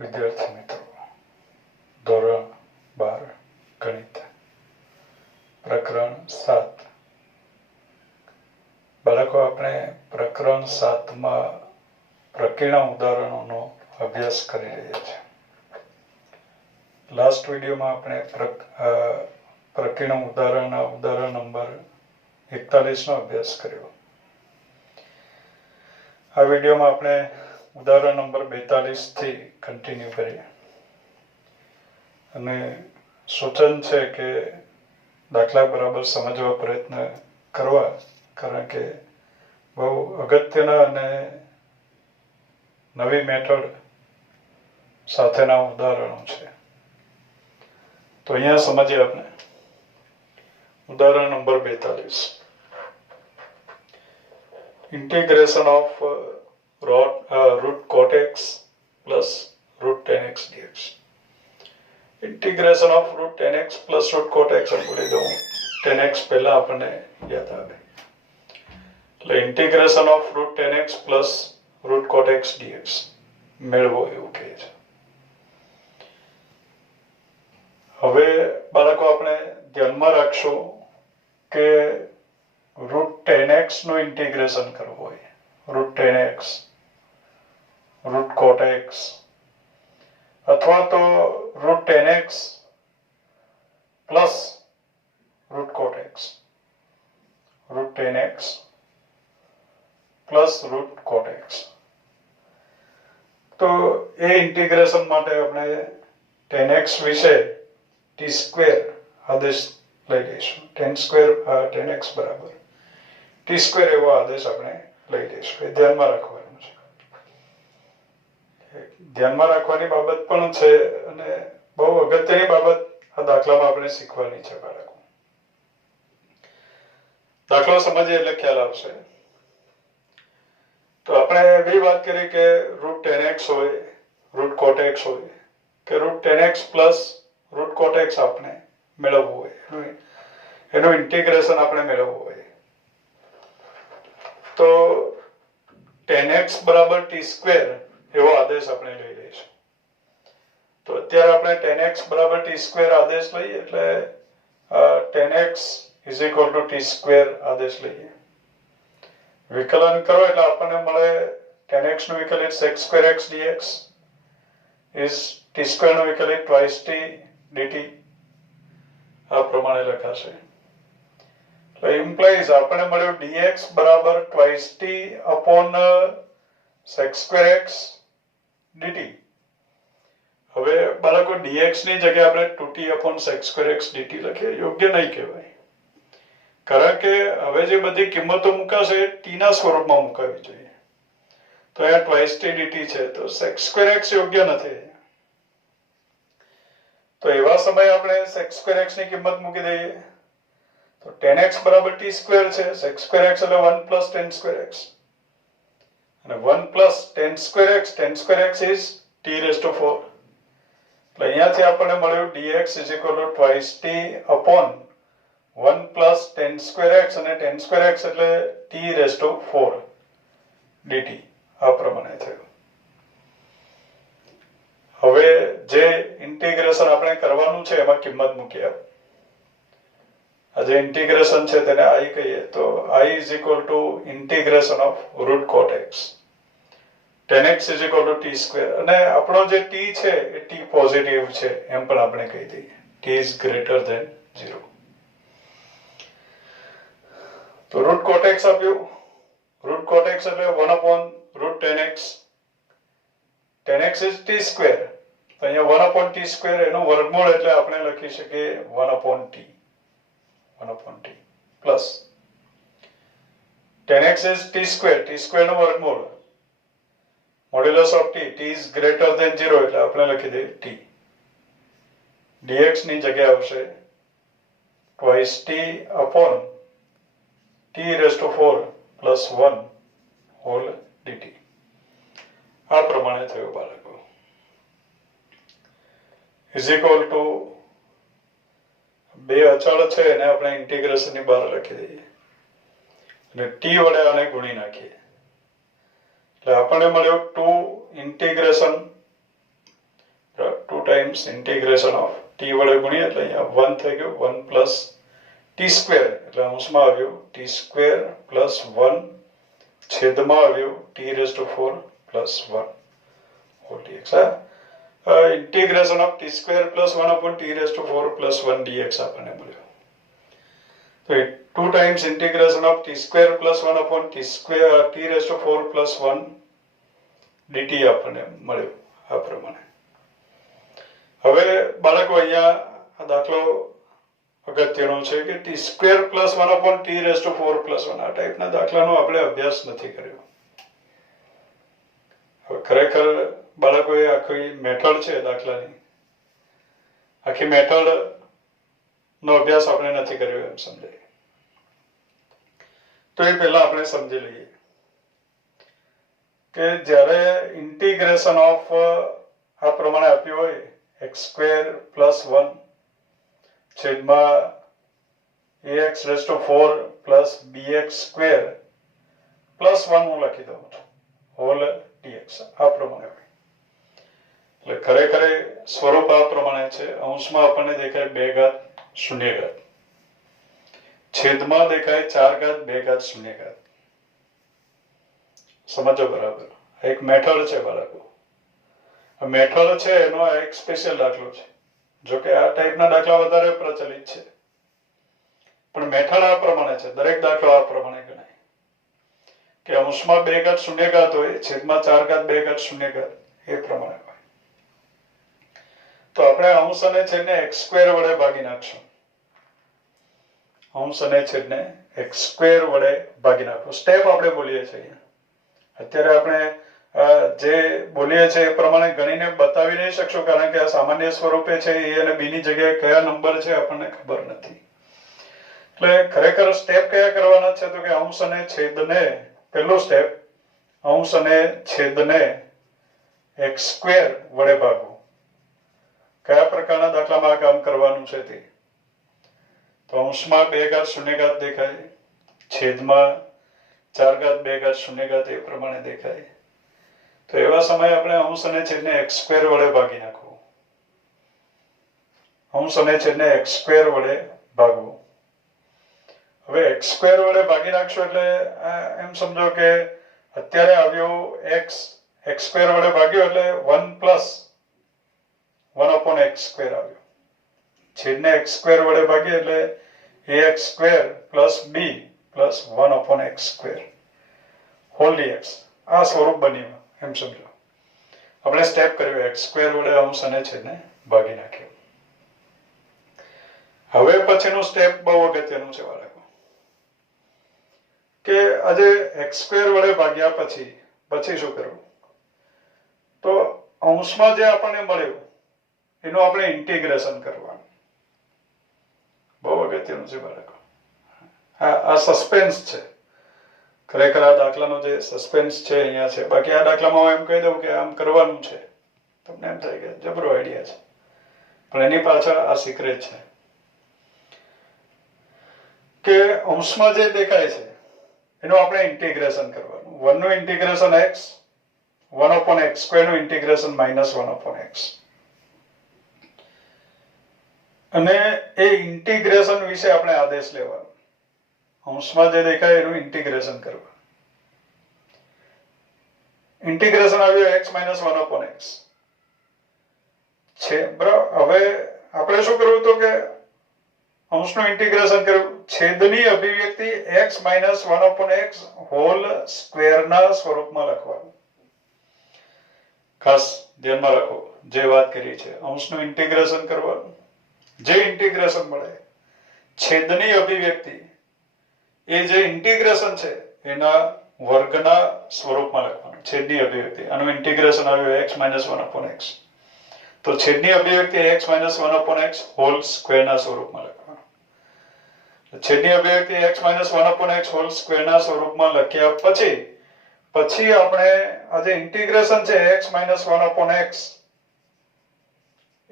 વિદ્યાર્થી મિત્રો, ધોરણ 12 ગણિત પ્રકરણ 7. બાળકો, આપણે પ્રકરણ 7માં પ્રકીર્ણ ઉદાહરણોનો અભ્યાસ કરી રહ્યા છીએ. લાસ્ટ વિડીયોમાં આપણે પ્રકીર્ણ ઉદાહરણના ઉદાહરણ નંબર 41 નો અભ્યાસ કર્યો. આ વિડીયોમાં આપણે ઉદાહરણ નંબર 42 થી કન્ટિન્યુ કરીએ. અને સૂચન છે કે દાખલા બરાબર સમજવા પ્રયત્ન કરવા, કારણ કે બહુ અગત્યના અને નવી મેથડ સાથેના ઉદાહરણો છે. તો અહીંયા સમજીએ આપણે ઉદાહરણ number 42. Integration of root cot x plus root 10x dx. Integration of root 10x plus root cot x બોલી દઉં. 10x પહેલા આપણને યાદ આવે, એટલે integration of root 10x plus root cot x dx મેળવો એવું કહે છે. હવે બાળકો, આપણે ધ્યાનમાં રાખશું કે root 10x નું ઇન્ટિગ્રેશન કરવું હોય, root 10x, root cot x અથવા તો root 10x plus root cot x, root 10x plus root cot x. તો એ ઇન્ટિગ્રેશન માટે આપણે 10x વિશે t સ્ક્વેર આદેશ લઈ લઈશું. 10x બરાબર t સ્ક્વેર એવો આદેશ આપણે લઈ લઈશું. એ ધ્યાનમાં રાખવાનું છે. ધ્યાનમાં રાખવાની બાબત પણ છે અને બહુ અગત્યની બાબત આ દાખલામાં આપણે શીખવાની છે બાળકો. દાખલો સમજીએ એટલે ખ્યાલ આવશે. તો આપણે એવી વાત કરી કે root 10x હોય, root cot x હોય કે root 10x plus root cot x આપણે મેળવવું હોય, એનું ઇન્ટિગ્રેશન આપણે મેળવવું હોય, તો 10x બરાબર t સ્ક્વેર એવો આદેશ આપણે લઈ લઈશું. તો અત્યારે આપણે 10x બરાબર t સ્ક્વેર આદેશ લઈએ, એટલે 10x is equal to t square આદેશ લઈએ. વિકલન કરો એટલે આપણને મળે 10x નું વિકલિત x square x dx is t square નું વિકલિત twice t dt. આ પ્રમાણે લખાશે. તો ઇમ્પ્લાઇઝ આપણને મળ્યું dx બરાબર twice t upon x square x dt. હવે બાળકો, dx ની જગ્યાએ આપણે 2t upon x square x dt લખીએ, યોગ્ય નહીં કહેવાય. કારણ કે હવે જે બધી કિંમતો મુકાશે એ t ના સ્વરૂપમાં મુકાવી જોઈએ. તો અહીંયા twice t dt છે, તો x square x યોગ્ય નથી. તો એવા સમયે આપણે x square x ની કિંમત મૂકી દઈએ. તો 10x બરાબર t સ્ક્વેર છે, x square x એટલે 1 plus 10 square x, અને 1 plus 10 square x, 10 square x is t raised to 4. એટલે અહીંયાથી આપણને મળ્યું dx is equal to twice t upon 1 plus 10 square x, અને 10 square x એટલે t raised to 4 dt. આ પ્રમાણે થયું. હવે જે ઇન્ટિગ્રેશન આપણે કરવાનું છે એમાં કિંમત મૂકીએ. આ જે ઇન્ટિગ્રેશન છે તેને i કહીએ, તો i is equal to integration of root cot x. 10x is equal to t square, અને આપણો જે t છે એ t પોઝિટિવ છે એમ પણ આપણે કહી દઈએ. t is greater than 0. તો root cot x આપ્યું. root cot x એટલે 1 upon root 10x. 10x is t square, તો અહીંયા 1 upon t square એનું વર્ગમૂળ એટલે આપણે લખી શકીએ 1 upon t. 1 upon t plus 10x is t square, t square નું વર્ગમૂળ, modulus of t, t is greater than 0 એટલે આપણે લખી દઈએ t. dx ની જગ્યાએ આવશે twice t upon t raised to 4 plus 1 whole dt. આ પ્રમાણે થયું બાળકો. is equal to બે અચળ છે એને આપણે ઇન્ટિગ્રેશન ની બહાર લખી દઈએ અને t વડે આને ગુણી નાખીએ. એટલે આપણને મળ્યું 2 integration times integration of T વડે ગુણીએ એટલે અહીંયા 1 થઈ ગયું 1 પ્લસ ટી સ્ક્વેર એટલે અંશમાં આવ્યું ટી સ્ક્વેર પ્લસ 1 છેદમાં આવ્યું T raise to 4 plus 1 whole dx integration of T square plus 1 upon T raise to 4 plus 1 dx આપણને મળ્યું તો 2 times integration of T square plus 1 upon T square T raise to 4 plus 1 dt આપણને મળ્યું આ પ્રમાણે હવે બાળકો અહીંયા આ દાખલો અગત્યનો છે કે T square plus 1 upon T raise to 4 plus 1 આ ટાઈપના દાખલાનો આપણે અભ્યાસ નથી કર્યો હવે ખરેખર બાળકોએ આખી મેથડ છે દાખલાની આખી મેથડ નો અભ્યાસ આપણે નથી કર્યો એમ સમજાય તો એ પહેલા આપણે સમજી લઈએ કે જ્યારે ઇન્ટિગ્રેશન ઓફ આ પ્રમાણે આપ્યું હોય x સ્ક્વેર પ્લસ 1 છેદમાં ax raise to 4 plus bx square plus 1 હું લખી દઉં છું હોલ dx આ પ્રમાણે હોય એટલે ખરેખર સ્વરૂપ આ પ્રમાણે છે અંશમાં આપણને દેખાય 2 ઘાત 0 ઘાત છેદમાં દેખાય 4 ઘાત 2 ઘાત 0 ઘાત સમજો બરાબર એક મેથડ છે બાળકો આ મેથડ છે એનો એક સ્પેશિયલ દાખલો છે જો કે આ ટાઈપના દાખલા વધારે પ્રચલિત છે પણ મેથડ આ પ્રમાણે છે દરેક દાખલો આ પ્રમાણે ગણાય કે અંશમાં 2 ઘાત 0 ઘાત હોય છેદમાં 4 ઘાત 2 ઘાત 0 ઘાત એ પ્રમાણે હોય તો આપણે અંશ અને છેદને x સ્ક્વેર વડે ભાગી નાખશું અંશ અને છેદને x સ્ક્વેર વડે ભાગી નાખો સ્ટેપ આપણે બોલીએ છીએ અત્યારે આપણે જે બોલીએ છીએ એ પ્રમાણે ગણીને બતાવી નહીં શકશો કારણ કે આ સામાન્ય સ્વરૂપે છે એ અને બી ની જગ્યાએ કયા નંબર છે આપણને ખબર નથી એટલે ખરેખર સ્ટેપ કયા કરવાના છે તો કે અંશ અને છેદને પહેલો સ્ટેપ અંશ અને છેદને x સ્ક્વેર વડે ભાગવું કયા પ્રકારના દાખલામાં આ કામ કરવાનું છે તે તો અંશમાં 2 ઘાત 0 ઘાત દેખાય છેદમાં 4 ઘાત 2 ઘાત 0 ઘાત એ પ્રમાણે દેખાય તો એવા સમયે આપણે અંશ અને છેદને x સ્ક્વેર વડે ભાગી નાખવું અંશ અને છેદને x સ્ક્વેર વડે ભાગવું હવે x સ્ક્વેર વડે ભાગી નાખશો એટલે એમ સમજો કે અત્યારે આવ્યો x સ્ક્વેર વડે ભાગ્યો એટલે 1 પ્લસ 1 અપોન x સ્ક્વેર આવ્યો છેદને x સ્ક્વેર વડે ભાગીએ એટલે ax square plus b plus 1 upon x square whole dx આ સ્વરૂપ બન્યું એમ સમજો આપણે સ્ટેપ કર્યો x સ્ક્વેર વડે અંશ અને છેદને ભાગી નાખ્યો હવે પછીનું સ્ટેપ બહુ અગત્યનું છે બાળકો કે આજે x સ્ક્વેર વડે ભાગ્યા પછી શું કરવું તો અંશમાં જે આપણને મળ્યું એનું આપણે ઇન્ટિગ્રેશન કરવાનું બહુ અગત્યનું છે બાળકો આ સસ્પેન્સ છે ખરેખર આ દાખલાનો જે સસ્પેન્સ છે અહીંયા છે બાકી આ દાખલામાં હું એમ કહી દઉં કે આમ કરવાનું છે તમને એમ થાય કે જબરો આઈડિયા છે પણ એની પાછળ આ સિક્રેટ છે કે અંશમાં જે દેખાય છે એનું આપણે ઇન્ટિગ્રેશન કરવાનું 1 નું integration x 1 upon x square નું ઇન્ટિગ્રેશન -1 upon x અને એ ઇન્ટિગ્રેશન વિશે આપણે આદેશ લેવાનો અંશમાં જે દેખાય એનું ઇન્ટિગ્રેશન કરવાનું ઇન્ટિગ્રેશન આવ્યું x - 1 upon x છે બરાબર હવે આપણે શું કરવું તો કે અંશનું ઇન્ટિગ્રેશન કર્યું છેદની અભિવ્યક્તિ x - 1 upon x હોલ સ્ક્વેરના સ્વરૂપમાં લખવાનું ખાસ ધ્યાનમાં રાખો જે વાત કરી છે અંશનું ઇન્ટિગ્રેશન કરવાનું જે ઇન્ટિગ્રેશન મળે છેદની અભિવ્યક્તિ એ જે ઇન્ટિગ્રેશન છે એના વર્ગના સ્વરૂપમાં લખવાનું છેદની અભિવ્યક્તિ આનું ઇન્ટિગ્રેશન આવ્યું x - 1 upon x તો છેદની અભિવ્યક્તિ x - 1 upon x હોલ સ્ક્વેરના સ્વરૂપમાં લખવાનું છેદની અભિવ્યક્તિ x - 1 upon x હોલ સ્ક્વેરના સ્વરૂપમાં લખ્યા પછી આપણે આ જે ઇન્ટિગ્રેશન છે x - 1 upon x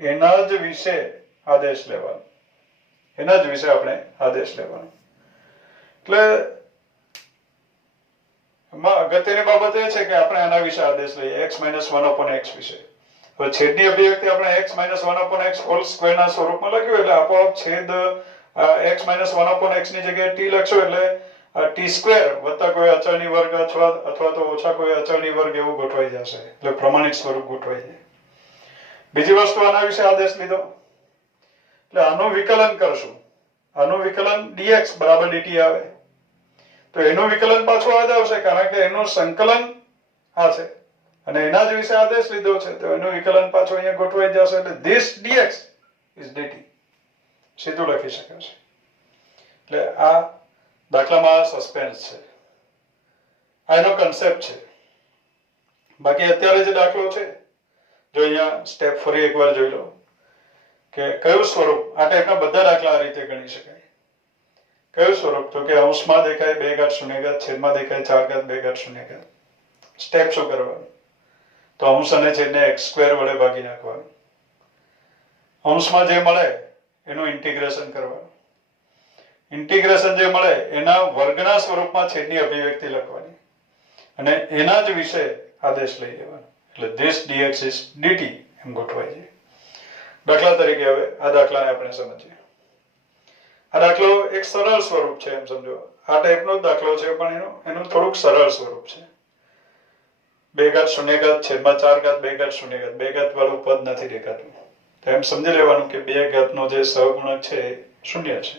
એના જ વિશે આદેશ લેવાનો એના જ વિશે આપણે આદેશ લેવાનો એટલે એમાં અગત્યની બાબત એ છે કે આપણે આના વિશે આદેશ લઈએ x - 1 upon x વિશે હવે છેદની અભિવ્યક્તિ આપણે x - 1/x હોલ સ્ક્વેર ના સ્વરૂપમાં લખ્યું એટલે આપોઆપ છેદ x - 1/x ની જગ્યાએ t લખશો એટલે t સ્ક્વેર વત્તા કોઈ અચળની વર્ગ અથવા તો ઓછા કોઈ અચળની વર્ગ એવું ગોઠવાઈ જશે એટલે પ્રમાણિક સ્વરૂપ ગોઠવાઈ જાય। બીજી વસ્તુ આના વિશે આદેશ લીધો એટલે આનું વિકલન કરશું, આનું વિકલન dx બરાબર dt આવે તો એનું વિકલન પાછું આ જ આવશે કારણ કે એનું સંકલન આ છે અને એના જ વિશે આદેશ લીધો છે તો એનું વિકલન પાછું અહીંયા ગોઠવાઈ જશે એટલે this dx is dt સીધું લખી શકાશે। એટલે આ દાખલામાં સસ્પેન્સ છે, આ એનો કન્સેપ્ટ છે। બાકી અત્યારે જે દાખલો છે જો અહીંયા સ્ટેપ ફરી એકવાર જોઈ લો કે કયું સ્વરૂપ આ ટાઈપના બધા દાખલા આ રીતે ગણી શકાય। કયું સ્વરૂપ તો કે અંશમાં દેખાય 2 ઘાત 0 ઘાત છેદમાં દેખાય 4 ઘાત 2 ઘાત 0 ઘાત। સ્ટેપ શું કરવાનું તો અંશ અને છેદને x² વડે ભાગી નાખવાનું, અંશમાં જે મળે એનું ઇન્ટિગ્રેશન કરવાનું, ઇન્ટિગ્રેશન જે મળે એના વર્ગના સ્વરૂપમાં છેદની અભિવ્યક્તિ લખવાની અને એના જ વિશે આદેશ લઈ લેવાનો એટલે this dx is dt એમ ગોઠવાય છે। દાખલા તરીકે હવે આ દાખલાને આપણે સમજીએ। આ દાખલો એક સરળ સ્વરૂપ છે એમ સમજો, આ ટાઈપનો દાખલો છે પણ એનું થોડુંક સરળ સ્વરૂપ છે। 2 ઘાત 0 ઘાત છેદમાં 4 ઘાત 2 ઘાત 0 ઘાત 2 ઘાત વાળું પદ નથી દેખાતું તો એમ સમજી લેવાનું કે 2 ઘાતનો જે સહગુણક છે એ 0 છે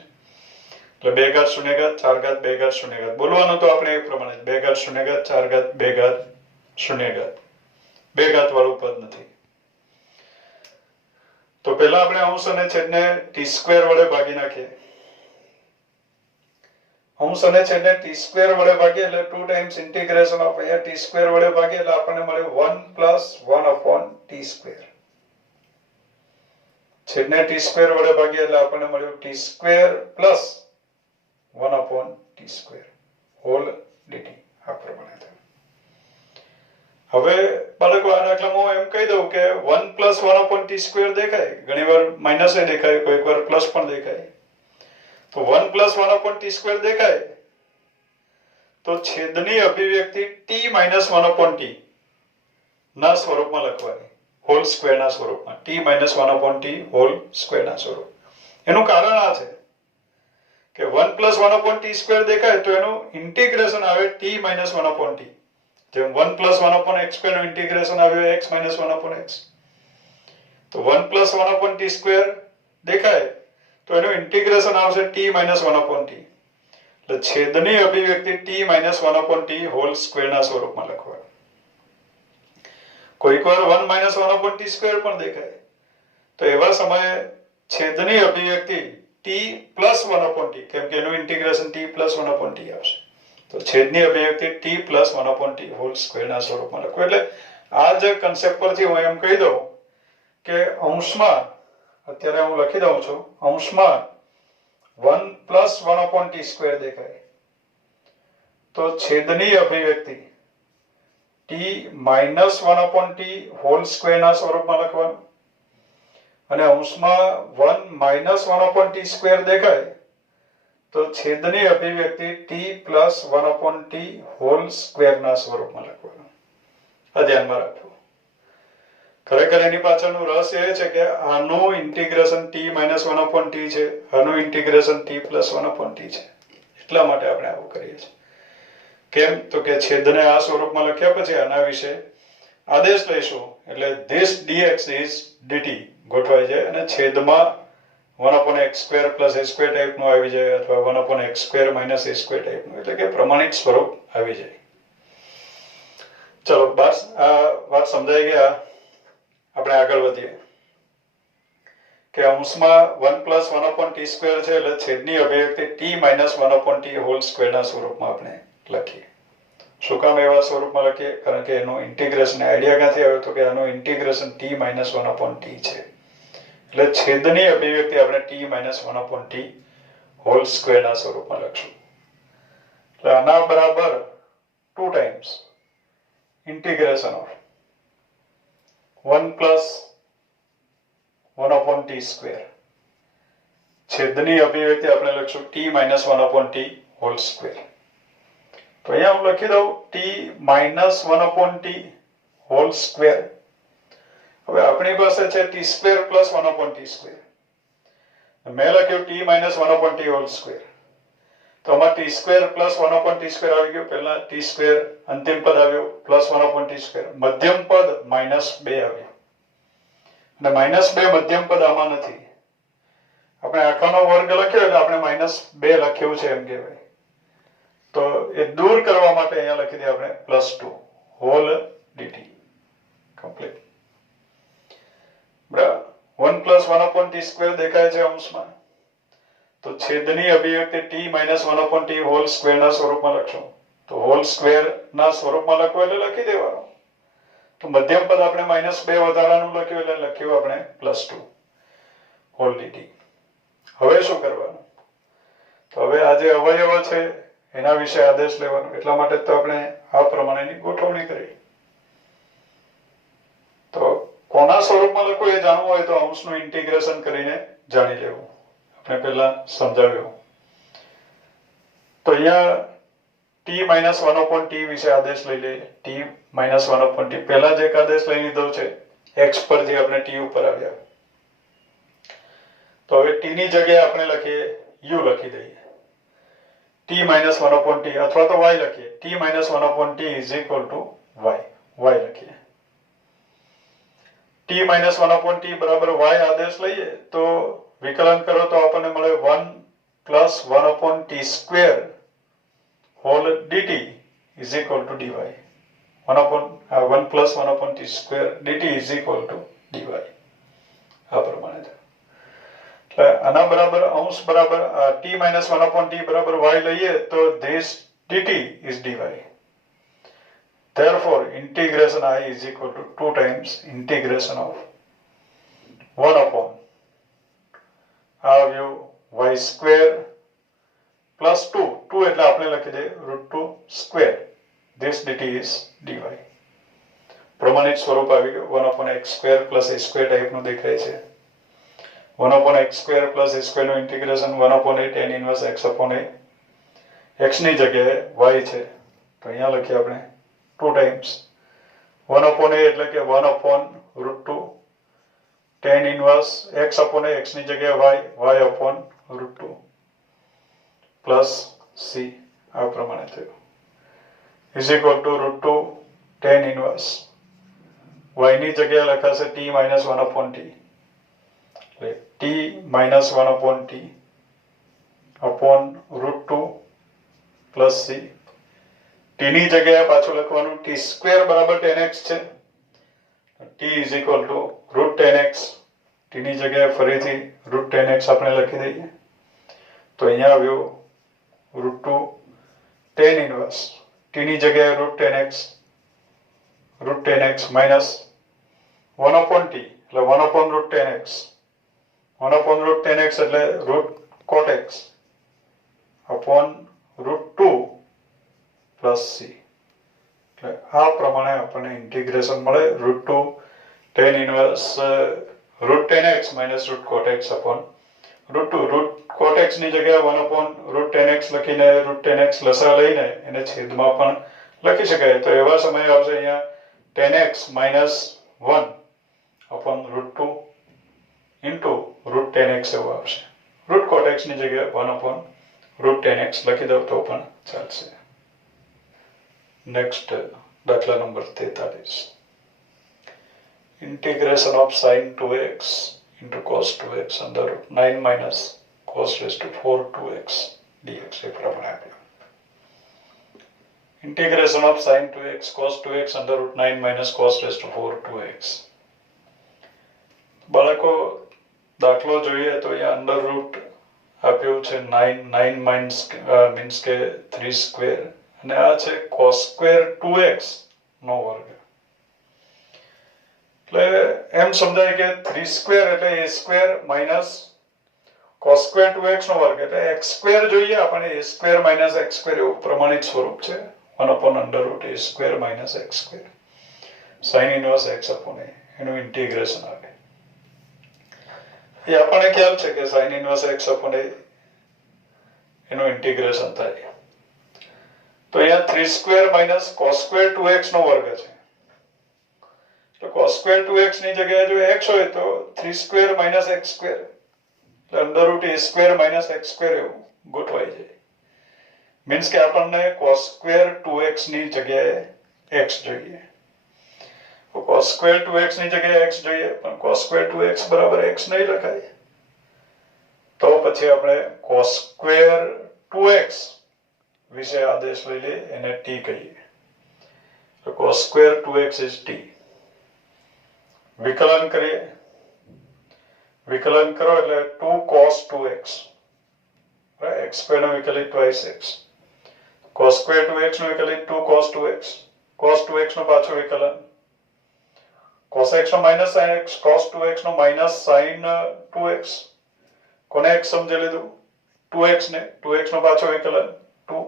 એટલે 2 ઘાત 0 ઘાત 4 ઘાત 2 ઘાત 0 ઘાત બોલવાનું તો આપણે એ પ્રમાણે 2 ઘાત 0 ઘાત 4 ઘાત 2 ઘાત 0 ઘાત 2 ઘાત વાળું પદ નથી તો પહેલા આપણે અંશ અને છેદને t² વડે ભાગી નાખીએ। અંશ અને છેદને t² વડે ભાગીએ એટલે 2 ટાઈમ્સ ઇન્ટિગ્રેશન ઓફ અહીંયા t² વડે ભાગીએ એટલે આપણને મળ્યું 1 + 1/t²। છેદને t² વડે ભાગીએ એટલે આપણને મળ્યું t² + 1/t² હોલ dt આ પ્રમાણે થાય। હવે બાળકો આ દાખલામાં એમ કહી દઉં કે 1 + 1/t² દેખાય, ઘણીવાર માઈનસ એ દેખાય, કોઈકવાર પ્લસ પણ દેખાય તો 1 + 1/t² દેખાય તો છેદની અભિવ્યક્તિ t - 1/t ના સ્વરૂપમાં લખવાની, હોલ સ્ક્વેર ના સ્વરૂપમાં, t - 1/t હોલ સ્ક્વેર ના સ્વરૂપ। એનું કારણ આ છે કે 1 + 1/t² દેખાય તો એનું ઇન્ટિગ્રેશન આવે t - 1/t જેમ 1 + 1/x² નું ઇન્ટિગ્રેશન આવ્યું x - 1/x તો 1 + 1/t² દેખાય તો એનું ઇન્ટિગ્રેશન આવશે t - 1/t એટલે છેદની અભિવ્યક્તિ t - 1/t હોલ સ્ક્વેર ના સ્વરૂપમાં લખવાનું। કોઈકવાર 1 - 1/t² પણ દેખાય તો એવા સમયે છેદની અભિવ્યક્તિ t + 1/t કેમ કે એનું ઇન્ટિગ્રેશન t + 1/t આવશે તો છેદની અભિવ્યક્તિ t + 1/t હોલ સ્ક્વેર ના સ્વરૂપમાં લખો। એટલે આ જે કન્સેપ્ટ પરથી હું એમ કહી દઉં કે અંશમાં અત્યારે હું લખી દઉં છું અંશમાં 1 + 1/t² દેખાય તો છેદની અભિવ્યક્તિ t - 1/t હોલ સ્ક્વેર ના સ્વરૂપમાં લખવાનું અને અંશમાં 1 - 1/t² દેખાય તો છેદની અભિવ્યક્તિ t + 1/t હોલ સ્ક્વેર ના સ્વરૂપમાં લખવાનું। આ ધ્યાનમાં રાખવું। ખરેખર એની પાછળનું રહસ્ય એ છે કે આનું ઇન્ટિગ્રેશન t - 1/t છે, આનું ઇન્ટિગ્રેશન t + 1/t છે એટલા માટે આપણે આવું કરીએ છીએ। કેમ તો કે છેદને આ સ્વરૂપમાં લખ્યા પછી આના વિશે આદેશ લઈશું એટલે this dx is dt ગોઠવાઈ જાય અને છેદમાં 1/x² + a² ટાઈપનું આવી જાય અથવા 1/x² - a² ટાઈપનું એટલે કે પ્રમાણિત સ્વરૂપ આવી જાય। ચલો બસ આ વાત સમજાઈ ગયા, આપણે આગળ વધીએ કે અંશમાં 1 + 1/t² છે એટલે છેદની અભિવ્યક્તિ t - 1/t હોલ સ્ક્વેર ના સ્વરૂપમાં આપણે લખીએ। શું કામ એવા સ્વરૂપમાં લખીએ કારણ કે એનું ઇન્ટિગ્રેશન આઈડિયા ક્યાંથી આવ્યો તો કે આનું ઇન્ટિગ્રેશન t - 1/t છે એટલે છેદની અભિવ્યક્તિ આપણે t - 1/t હોલ સ્ક્વેર ના સ્વરૂપમાં લખશું એટલે આના બરાબર 2 ટાઈમ્સ ઇન્ટિગ્રેશન ઓફ 1 + 1/t² છેદની અભિવ્યક્તિ આપણે લખશું t - 1/t હોલ સ્ક્વેર તો અહીંયા હું લખી દઉં t - 1/t હોલ સ્ક્વેર। હવે આપણી પાસે છે t² પ્લસ 1/t². મેં લખ્યું t minus 1/t whole square. તો આમાં t² પ્લસ 1/t² આવી ગયું. પહેલા t² અંતિમ પદ આવ્યું પ્લસ 1/t². મધ્યમ પદ -2 આવ્યું. અને -2 મધ્યમ પદ આમાં નથી. આપણે આખાનો વર્ગ લખ્યો એટલે આપણે -2 લખ્યું છે એમ કહેવાય. તો એ દૂર કરવા માટે અહીંયા લખી દઈએ આપણે +2 હોલ dt કમ્પ્લીટ. બરાબર. 1 + 1/t² દેખાય છે અંશમાં. તો છેદની અભિવ્યક્તિ t - 1/t હોલ સ્ક્વેર ના સ્વરૂપમાં લખશું. તો હોલ સ્ક્વેર ના સ્વરૂપમાં લખવું એટલે લખી દેવાનું. તો મધ્યમ પદ આપણે -2 વધારાનું લખ્યું એટલે લખ્યું આપણે +2 હોલ dt. હવે શું કરવાનું? તો હવે આ જે અવયવો છે એના વિશે આદેશ લેવાનો. એટલા માટે તો આપણે આ પ્રમાણેની ગોઠવણી કરી. તો કોના સ્વરૂપમાં લખવું એ જાણવું હોય તો અંશનું ઇન્ટિગ્રેશન કરીને જાણી લેવું. આપણે પહેલા સમજાવ્યું. તો અહીંયા t - 1/t વિશે આદેશ લઈ લઈએ. t - 1/t પહેલા જ એક આદેશ લઈ લીધો છે x પર, જે આપણે t ઉપર આવ્યા. તો હવે t ની જગ્યાએ આપણે લખીએ u લખી દઈએ. t - 1/t અથવા તો y લખીએ. t - 1/t y લખીએ. t - 1/t બરાબર y આદેશ લઈએ તો વિકલન કરો તો આપણને મળે 1 + 1/t² hall dt dy. 1 + 1/t² dt dy. આ પ્રમાણે. એટલે આના બરાબર અંશ બરાબર t - 1/t બરાબર y લઈએ તો this dt is dy. Therefore integration I is equal to 2 times integration of 1 upon y² plus 2 એટલે આપણે લખી દઈએ √2². this dt is dy. પ્રમાણિત સ્વરૂપ આવી ગયું. 1/x² plus a² ટાઈપનું દેખાય છે. 1/x² plus a² નું integration 1/a tan inverse x/a. x ની જગ્યાએ y છે તો અહીંયા લખીએ આપણે 2 times 1/a એટલે કે 1/√2 tan inverse x/a. x ની જગ્યાએ y/√2 plus c. આ પ્રમાણે થયું is equal to √2 tan inverse y ની જગ્યાએ લખાશે t - 1/t. t - 1/t upon √2 plus c. t ની જગ્યાએ પાછું લખવાનું t² બરાબર tan x છે. t is equal to √tan x. t ની જગ્યાએ ફરીથી √tan x આપણે લખી દઈએ. તો અહીંયા આવ્યું √2 tan inverse. t ની જગ્યાએ √tan x minus 1/t એટલે 1/√tan x. 1/√tan x એટલે √cot x upon √2 plus c. એટલે આ પ્રમાણે આપણને ઇન્ટિગ્રેશન મળે √2 tan inverse √tan x minus √cot x upon √2. √cot x ની જગ્યાએ 1/√tan x લખીને √tan x લસા લઈને એને છેદમાં પણ લખી શકાય. તો એવા સમયે આવશે અહીંયા tan x minus 1 upon √2 into √tan x એવું આવશે. √cot x ની જગ્યાએ 1/√tan x લખી દઉં તો પણ ચાલશે. નેક્સ્ટ દાખલા number 43. integration of sin 2x into cos 2x under 9 minus cos raised to 4 2x dx એ પ્રમાણે આપ્યું. integration of sin 2x cos 2x under 9 minus cos raised to 4 2x. બાળકો દાખલો જોઈએ તો અહીંયા અંડર રૂટ આપ્યું છે 9 મીન્સ કે 3² અને આ છે cos² 2x નો વર્ગ. એટલે એમ સમજાય કે 3² એટલે a² માઇનસ cos² 2x નો વર્ગ એટલે x² જોઈએ આપણે a² માઇનસ x² એવું પ્રમાણિત સ્વરૂપ છે 1/√a² minus x². sin inverse x/a એનું ઇન્ટિગ્રેશન આવે. એ આપણને ખ્યાલ છે કે sin inverse x/a એનું ઇન્ટિગ્રેશન થાય. તો અહીંયા 3² માઇનસ cos² 2x નો વર્ગ છે. તો cos સ્ક્વેર 2x ની જગ્યાએ જો x હોય તો 3 સ્ક્વેર માઇનસ x સ્ક્વેર એટલે under route a square minus x square એવું ગોઠવાઈ જાય. મીન્સ કે આપણને cos સ્ક્વેર 2x ની જગ્યાએ x જોઈએ. તો cos સ્ક્વેર 2x ની જગ્યાએ x જોઈએ પણ cos સ્ક્વેર 2x બરાબર x નહીં લખાય. તો પછી આપણે cos સ્ક્વેર 2x વિશે આદેશ લઈ લઈએ એને t કહીએ. તો cos square 2x is t. વિકલન કરીએ. વિકલન કરો એટલે 2 cos 2x. right? x square નો વિકલિત twice x. cos square 2x નો વિકલિત 2 cos 2x. cos 2x નો પાછો વિકલન. cos x નો minus sin x. cos 2x નો માઇનસ sin 2x. કોને x સમજી લીધું? 2x ને. 2x નો પાછો વિકલન 2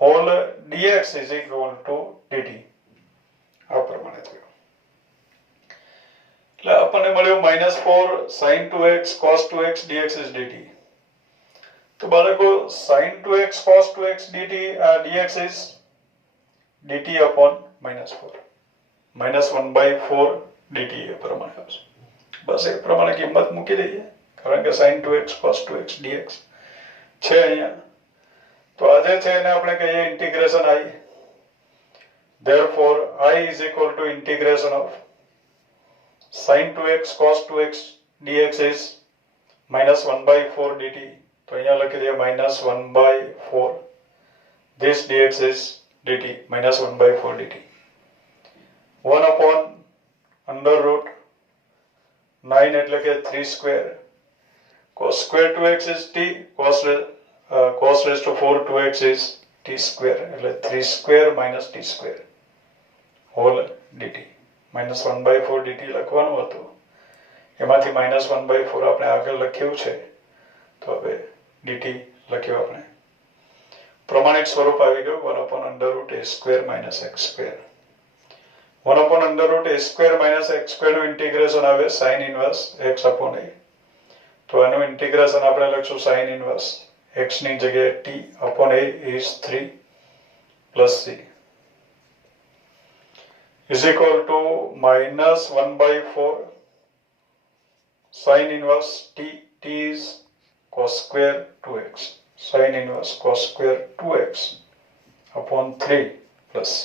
hall dx is equal to dt. આ પ્રમાણે થયું. એટલે આપણને મળ્યું -4 sin 2x cos 2x dx is dt. તો બાળકો sin 2x cos 2x dt dx is dt upon -4 -1/4 dt એ પ્રમાણે આવશે. બસ એ પ્રમાણે કિંમત મૂકી દઈએ કારણ કે sin 2x cos 2x dx છે અહીંયા. તો આ જે છે એને આપણે કહીએ integration i. therefore I is equal to integration of sin 2x cos 2x dx is -1/4 dt. તો અહીંયા લખી દઈએ -1/4. this dx is dt -1/4 dt. 1 upon under root 9 એટલે કે 3 square. cos square 2x is t. cos raised to 4 2x is t square એટલે 3 square minus t square whole dt. -1/4 dt લખવાનું હતું એમાંથી -1/4 આપણે આગળ લખ્યું છે તો હવે dt લખ્યું આપણે. પ્રમાણિત સ્વરૂપ આવી ગયું 1 upon under root a square minus x square. 1 upon under root a square minus x square નું ઇન્ટિગ્રેશન આવે sin inverse x upon a. તો એનું ઇન્ટિગ્રેશન આપણે લખશું sin inverse x ની જગ્યાએ t upon a is 3 plus c is equal to -1/4 sin inverse t. t is cos square 2x. sin inverse cos square 2x upon 3 plus c.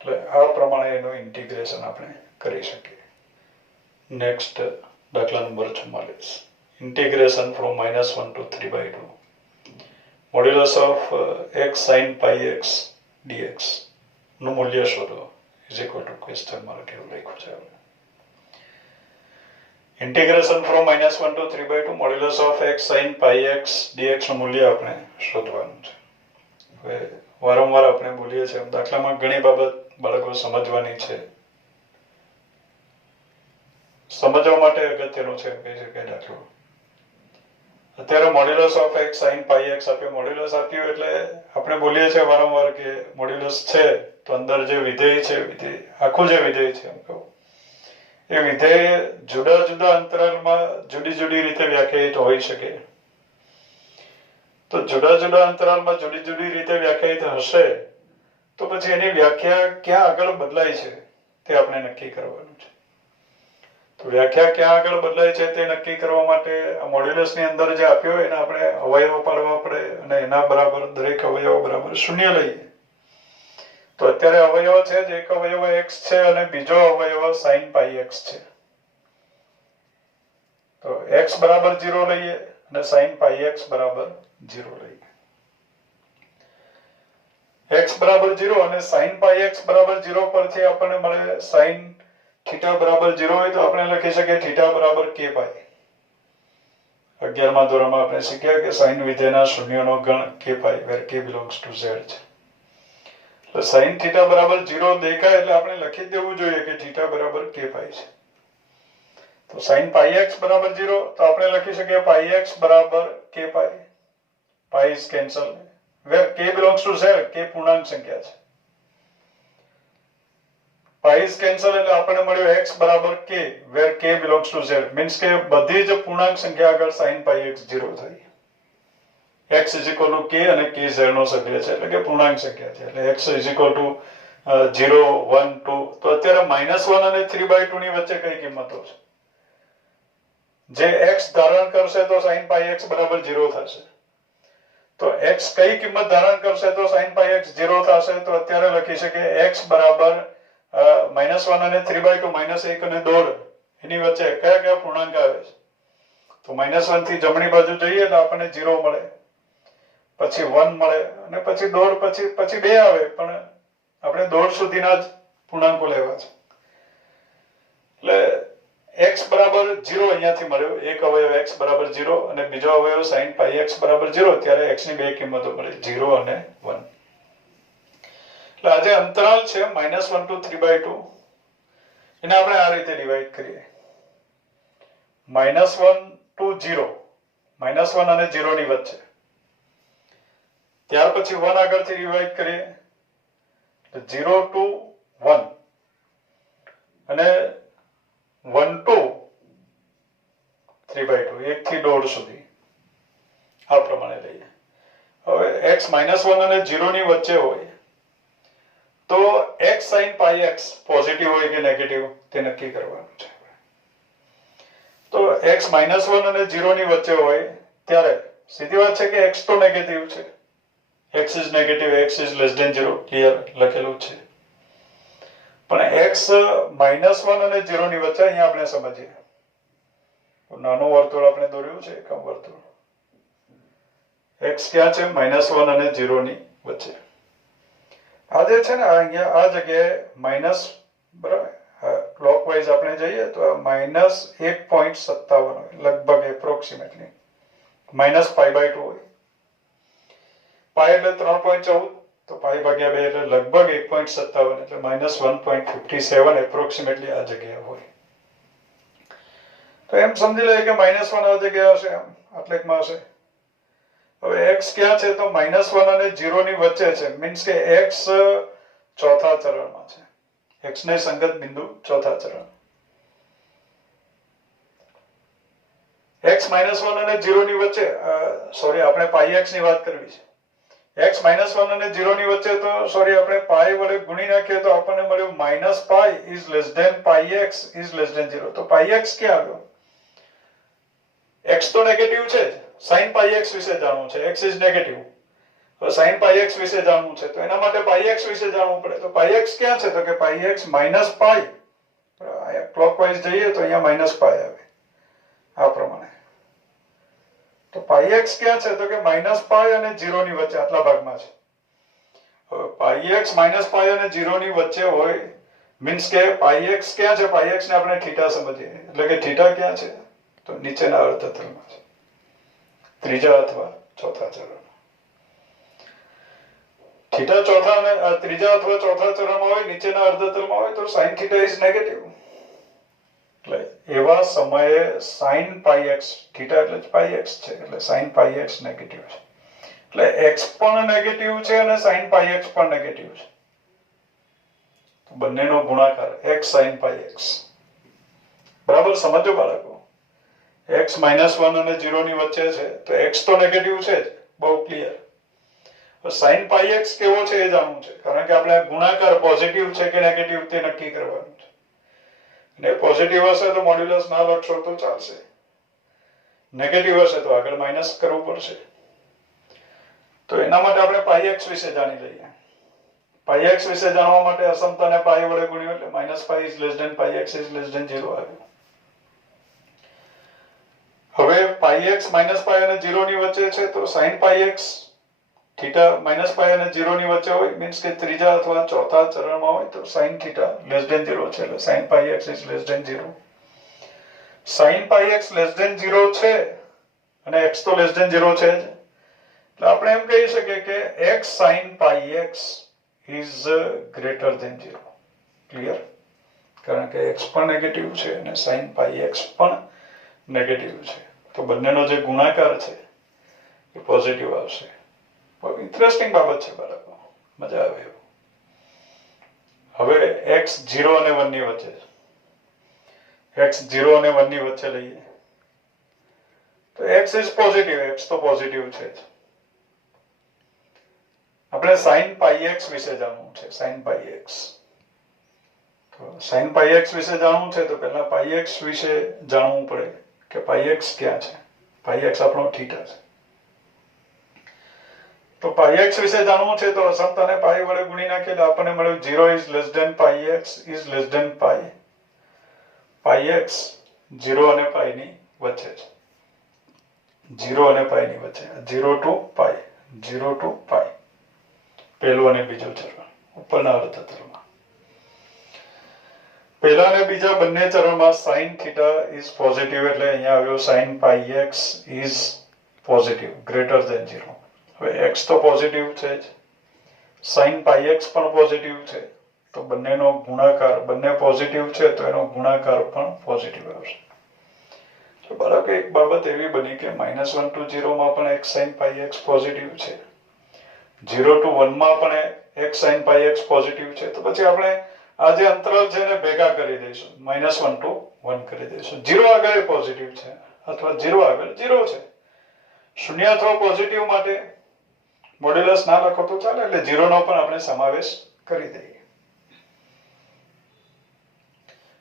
એટલે આ પ્રમાણે એનું ઇન્ટિગ્રેશન આપણે કરી શકીએ. નેક્સ્ટ દાખલા number 44. Integration from -1 to 3/2. Modulus of x sin pi x dx નું મૂલ્ય શોધો is equal to question mark એવું લખ્યું છે. Integration from -1 to 3/2 modulus of x sin pi x dx નું મૂલ્ય આપણે શોધવાનું છે. હવે વારંવાર આપણે બોલીએ છીએ દાખલામાં ઘણી બાબત બાળકો સમજવાની છે. સમજવા માટે અગત્યનું છે કહી શકાય દાખલો. અત્યારે modulus of x sin pi x આપ્યું. મોડ્યુલસ આપ્યું એટલે આપણે બોલીએ છીએ વારંવાર કે મોડ્યુલસ છે તો અંદર જે વિધેય છે વિધેય આખું જે વિધેય છે એમ કહું એ વિધેય જુદા જુદા અંતરાલમાં જુદી જુદી રીતે વ્યાખ્યાયિત હોઈ શકે. તો જુદા જુદા અંતરાલમાં જુદી જુદી રીતે વ્યાખ્યાયિત હશે તો પછી એની વ્યાખ્યા ક્યાં આગળ બદલાય છે તે આપણે નક્કી કરવાનું છે. તો વ્યાખ્યા ક્યાં આગળ બદલાય છે તે નક્કી કરવા માટે આ મોડ્યુલસની અંદર જે આપ્યો એને આપણે અવયવો પાડવા પડે અને એના બરાબર દરેક અવયવો બરાબર 0 લઈએ. તો અત્યારે અવયવ છે જે એક અવયવ x છે અને બીજો અવયવ sin pi x છે. તો x બરાબર 0 લઈએ અને sin pi x બરાબર 0 લઈએ. x બરાબર 0 અને sin pi x બરાબર 0 પરથી આપણને મળે sin θ બરાબર 0 હોય તો આપણે લખી શકીએ θ બરાબર k pi. 11મા ધોરણમાં આપણે શીખ્યા કે sin વિધેયના શૂન્યનો ગણ k pi where k belongs to z છે. તો sin θ બરાબર 0 દેખાય એટલે આપણે લખી દેવું જોઈએ કે θ બરાબર k pi છે. તો sin pi x બરાબર 0 તો આપણે લખી શકીએ pi x બરાબર k pi. pi is cancelled where k belongs to z. k પૂર્ણાંક સંખ્યા છે. pi is cancelled એટલે આપણને મળ્યું x બરાબર k where k belongs to z means કે બધી જ પૂર્ણાંક સંખ્યા આગળ sin pi x 0 થઈ. x is equal to k અને k z નો સભ્ય છે એટલે કે પૂર્ણાંક સંખ્યા છે એટલે x is equal to 0 1 2 તો અત્યારે -1 અને 3/2 ની વચ્ચે કઈ કિંમતો છે? જે x ધારણ કરશે તો sin pi x બરાબર 0 થશે. તો x કઈ કિંમત ધારણ કરશે તો sin pi x 0 થશે? તો અત્યારે લખી શકીએ x બરાબર -1 અને 3/2 -1 અને 1.5 એની વચ્ચે કયા કયા પૂર્ણાંક આવે છે? તો -1 થી જમણી બાજુ જઈએ એટલે આપણને 0 મળે, પછી 1 મળે અને પછી 1.5, પછી 2 આવે, પણ આપણે 1.5 સુધીના જ પૂર્ણાંકો લેવા છે. એટલે x બરાબર 0 અહીંયાથી મળ્યો, એક અવયવ x બરાબર 0 અને બીજો અવયવ sin pi x બરાબર 0. ત્યારે x ની બે કિંમતો મળી, 0 અને 1. એટલે આ જે અંતરાલ છે -1 to 3/2 એને આપણે આ રીતે ડિવાઈડ કરીએ. -1 to 0, -1 અને 0 ની વચ્ચે. ત્યાર પછી 1 આગળથી ડિવાઈડ કરીએ, 0 to 1 અને 1 to 3/2, 1 થી 1.5 સુધી આ પ્રમાણે લઈએ. હવે x -1 અને 0 ની વચ્ચે હોય તો x sin pi x positive હોય કે નેગેટિવ તે નક્કી કરવાનું છે. તો x -1 અને 0 ની વચ્ચે હોય ત્યારે સીધી વાત છે કે x તો નેગેટિવ છે, x is negative, x is less than 0, clear લખેલું છે. પણ x -1 અને 0 ની વચ્ચે અહીંયા આપણે સમજીએ, નાનું વર્તુળ આપણે દોર્યું છે, એકમ વર્તુળ. x ક્યાં છે? -1 અને 0 ની વચ્ચે. આ જે છે ને અહીંયા આ જગ્યાએ માઇનસ, બરાબર, ક્લોકવાઇઝ આપણે જઈએ તો -1.57 હોય લગભગ, એપ્રોક્સિમેટલી -π/2 હોય. પાઈ એટલે 3.14, તો પાઈ ભાગ્યા 2 એટલે લગભગ 1.57, એટલે -1.57 એપ્રોક્સિમેટલી આ જગ્યાએ હોય. તો એમ સમજી લઈએ કે -1 આ જગ્યાએ હશે, આમ આટલેકમાં હશે. હવે x ક્યાં છે? તો -1 અને 0 ની વચ્ચે છે, મીન્સ કે x ચોથા ચરણમાં છે, x ને સંગત બિંદુ ચોથા ચરણ. x -1 અને 0 ની વચ્ચે, સોરી આપણે પાઈ x ની વાત કરવી છે. x -1 અને 0 ની વચ્ચે તો સોરી આપણે પાઈ વડે ગુણી નાખીએ તો આપણને મળ્યું -π is less than pi x is less than 0. તો pi x ક્યાં આવ્યો? x તો નેગેટિવ છે જ, sin pi x વિશે જાણવું છે, x is negative. તો sin pi x વિશે જાણવું છે તો એના માટે pi x વિશે જાણવું પડે. તો pi x ક્યાં છે? તો કે pi x -π, અહીંયા ક્લોકવાઇઝ જઈએ તો અહીંયા -π આવે આ પ્રમાણે. તો pi x ક્યાં છે? તો કે -π અને 0 ની વચ્ચે આટલા ભાગમાં છે. હવે pi x -π અને 0 ની વચ્ચે હોય મીન્સ કે pi x ક્યાં છે? pi x ને આપણે θ સમજીએ, એટલે કે θ ક્યાં છે? તો નીચેના અર્ધતલમાં છે, ત્રીજા અથવા ચોથા ચરણમાં. θ ચોથા અને ત્રીજા અથવા ચોથા ચરણમાં હોય, નીચેના અર્ધતલમાં હોય તો sin θ is negative. એટલે એવા સમયે sin pi x, θ એટલે જ pi x છે, એટલે sin pi x નેગેટિવ છે. એટલે x પણ નેગેટિવ છે અને sin pi x પણ નેગેટિવ છે. તો બંનેનો ગુણાકાર x sin pi x. બરાબર સમજો બાળકો? x -1 અને 0 ની વચ્ચે છે તો x તો નેગેટિવ છે જ, બહુ ક્લિયર. sin pi x કેવો છે એ જાણવું છે, કારણ કે આપણે ગુણાકાર પોઝિટિવ છે કે નેગેટિવ તે નક્કી કરવાનું છે. ને પોઝિટિવ હશે તો મોડ્યુલસ ના લખશો તો ચાલશે, નેગેટિવ હશે તો આગળ માઇનસ કરવું પડશે. તો એના માટે આપણે pi x વિશે જાણી લઈએ. pi x વિશે જાણવા માટે અસમતાને પાઈ વડે ગુણ્યું એટલે -π is less than pi x is less than 0 આવ્યું. હવે pi x -π અને 0 ની વચ્ચે છે તો sin pi x θ -π અને 0 ની વચ્ચે હોય મીન્સ કે ત્રીજા અથવા ચોથા ચરણમાં હોય તો sin θ less than 0 છે, એટલે sin pi x is less than 0. sin pi x less than 0 છે અને x તો less than 0 છે જ, એટલે આપણે એમ કહી શકીએ કે x sin pi x is greater than 0. Clear? કારણ કે x પણ નેગેટિવ છે અને sin pi x પણ નેગેટિવ છે, તો બંનેનો જે ગુણાકાર છે એ પોઝિટિવ આવશે. ઇન્ટરેસ્ટિંગ બાબત છે બાળકો, મજા આવે એવું. હવે x 0 અને 1 ની વચ્ચે, x 0 અને 1 ની વચ્ચે લઈએ તો x is પોઝિટિવ, x તો પોઝિટિવ છે જ. આપણે sin પાઈ x વિશે જાણવું છે. sin પાઈ x, તો sin પાઈ x વિશે જાણવું છે તો પહેલા પાઈ x વિશે જાણવું પડે કે પાઈ x ક્યાં છે. પાઈ x આપણો થીટા છે. તો પાઈ x વિશે જાણવું છે તો અસમતાને પાઈ વડે ગુણી નાખીએ તો આપણને મળ્યું 0 is less than pi x is less than pi. Pi x 0 અને પાઈ ની વચ્ચે છે. 0 અને પાઈ ની વચ્ચે 0 to પાઈ, 0 to પાઈ, પહેલું અને બીજું ચરણ ઉપરના અર્ધચંદ્રમાં. પહેલા અને બીજા બંને ચરણમાં sin θ is પોઝિટિવ એટલે અહીંયા આવ્યો sin pi x is positive greater than 0. હવે x તો પોઝિટિવ છે જ, sin પાઈ x પણ પોઝિટિવ છે, તો બંનેનો ગુણાકાર, બંને પોઝિટિવ છે તો એનો ગુણાકાર પણ પોઝિટિવ આવશે. તો બાળકો એક બાબત એવી બની કે -1 to 0 માં પણ x sin pi x positive છે, 0 to 1 માં પણ x sin pi x positive છે. તો પછી આપણે આ જે અંતરાલ છે એને ભેગા કરી દઈશું, -1 to 1 કરી દઈશું. 0 આગળ પોઝિટિવ છે અથવા 0 આગળ 0 છે. શૂન્ય અથવા પોઝિટિવ માટે મોડ્યુલસ ના લખો તો ચાલે, એટલે 0 નો પણ આપણે સમાવેશ કરી દઈએ.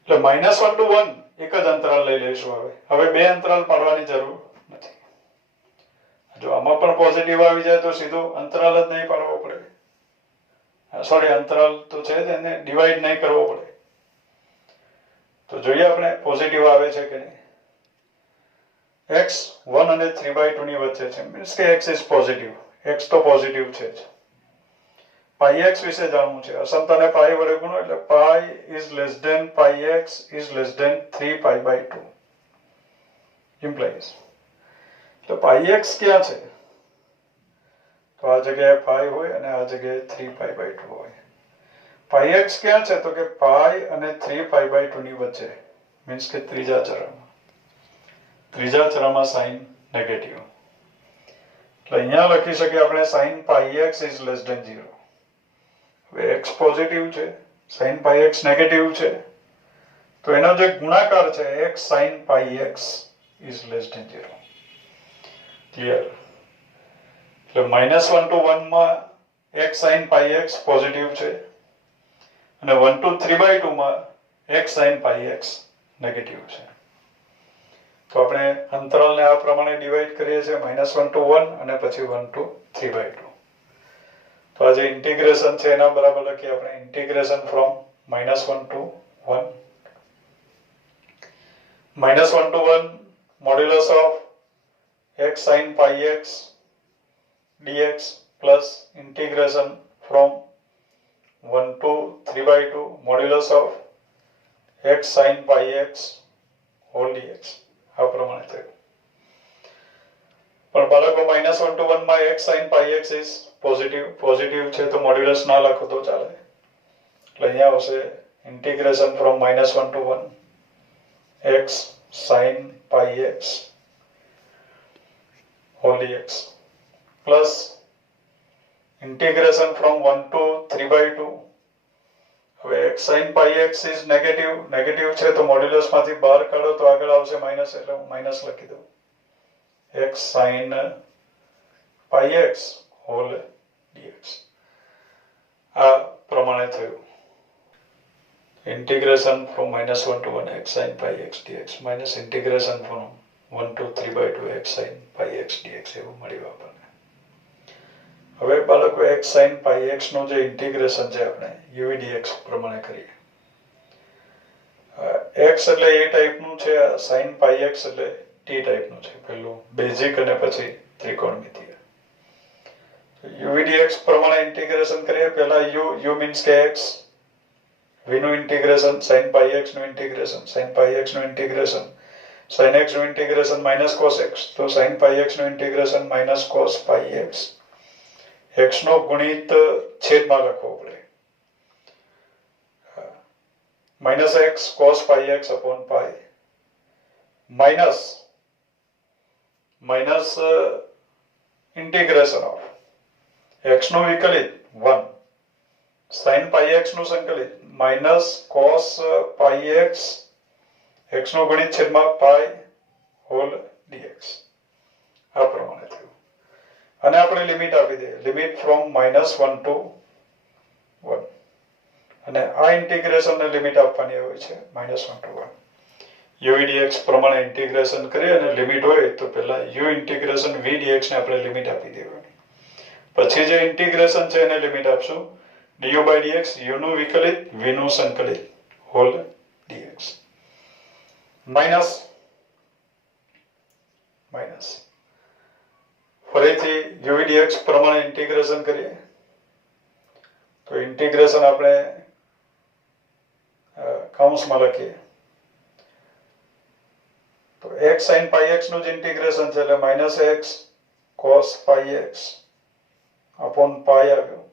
એટલે -1 to 1 એક જ અંતરાલ લઈ લઈશું. હવે બે અંતરાલ પાડવાની જરૂર નથી. જો આમાં પણ પોઝિટિવ આવી જાય તો સીધો અંતરાલ જ નહીં પાડવો પડે. સોરી, અંતરાલ તો છે જ, એને ડિવાઈડ નહીં કરવો પડે. તો જોઈએ આપણે પોઝિટિવ આવે છે કે નહીં. x 1 અને 3/2 ની વચ્ચે છે, મીન્સ કે x ઇઝ પોઝિટિવ. x તો પોઝિટિવ છે જ. પાઈ x વિશે જાણવું છે. અસમતાને પાઈ વડે ગુણો એટલે pi is less than pi x is less than 3π/2 implies. તો પાઈ x ક્યાં છે? તો આ જગ્યાએ પાઈ હોય અને આ જગ્યાએ 3π/2 હોય. પાઈ x ક્યાં છે? તો કે પાઈ અને 3π/2 ની વચ્ચે, મીન્સ કે ત્રીજા ચરણમાં. ત્રીજા ચરણમાં સાઇન નેગેટિવ. એટલે અહીંયા લખી શકીએ આપણે sin pi x is less than 0. હવે x પોઝિટિવ છે, sin પાઈ x નેગેટિવ છે, તો એનો જે ગુણાકાર છે x sin pi x is less than 0. Clear? એટલે -1 to 1 માં x sin pi x positive છે અને 1 to 3/2 માં x sin pi x negative છે. તો આપણે અંતરાલને આ પ્રમાણે ડિવાઈડ કરીએ છીએ, -1 to 1 અને પછી 1 to 3/2. તો આ જે ઇન્ટિગ્રેશન છે એના બરાબર લખીએ આપણે. Integration from -1 to 1, -1 to 1 modulus of x sin pi x dx plus integration from 1 to 3/2 modulus of x sin pi x whole dx. આ પ્રમાણે થયું. પણ બાળકો -1 to 1 માં x sin pi x is positive છે તો મોડ્યુલસ ના લખો તો ચાલે. એટલે અહીંયા આવશે integration from -1 to 1 x sin pi x whole dx plus integration from 1 to 3/2. હવે x sin pi x is negative છે તો મોડ્યુલસ માંથી બહાર કાઢો તો આગળ આવશે માઈનસ, એટલે હું માઈનસ લખી દઉં. x sin pi x whole dx. આ પ્રમાણે થયું. Integration from -1 to 1 x sin pi x dx minus integration from 1 to 3/2 x sin pi x dx એવું મળ્યું આપણને. હવે બાળકો x sin પાઈ x નું જે ઇન્ટિગ્રેશન છે આપણે uv dx પ્રમાણે કરીએ. x એટલે એ ટાઈપનું છે, sin પાઈ x એટલે t ટાઈપનું છે. પહેલું બેઝિક અને પછી ત્રિકોણમિતિય. uv dx પ્રમાણે ઇન્ટિગ્રેશન કરીએ. પહેલા u મીન્સ કે x, v નું ઇન્ટિગ્રેશન, sin પાઈ x નું ઇન્ટિગ્રેશન, sin પાઈ x નું ઇન્ટિગ્રેશન, sin x નું ઇન્ટિગ્રેશન માઇનસ cos x, તો sin પાઈ x નું ઇન્ટિગ્રેશન માઇનસ cos પાઈ x. x નો ગુણિત છેદમાં લખવો પડે. -x cos pi x upon pi minus integration of x નું વિકલિત 1 sin પાઈ x નું સંકલિત માઇનસ cos પાઈ x, x નું ગણિત છેદમાં પાઈ હોલ dx. આ પ્રમાણે થયું. અને આપણે લિમિટ આપી દઈએ, લિમિટ ફ્રોમ -1 to 1. અને આ ઇન્ટિગ્રેશન ને લિમિટ આપવાની હોય છે -1 to 1. u dx પ્રમાણે ઇન્ટિગ્રેશન કરીએ અને લિમિટ હોય તો પહેલા u ઇન્ટિગ્રેશન v dx ને આપણે લિમિટ આપી દેવાની. પછી જે ઇન્ટિગ્રેશન છે એને લિમિટ આપશું du by dx, u નું વિકલિત, v નું સંકલિત, હોલ dx. માઇનસ ફરીથી u dx પ્રમાણે ઇન્ટિગ્રેશન કરીએ તો ઇન્ટિગ્રેશન આપણે કૌંસમાં લખીએ તો x sin pi x નું જ ઇન્ટિગ્રેશન છે એટલે -x cos pi x upon pi આવ્યું.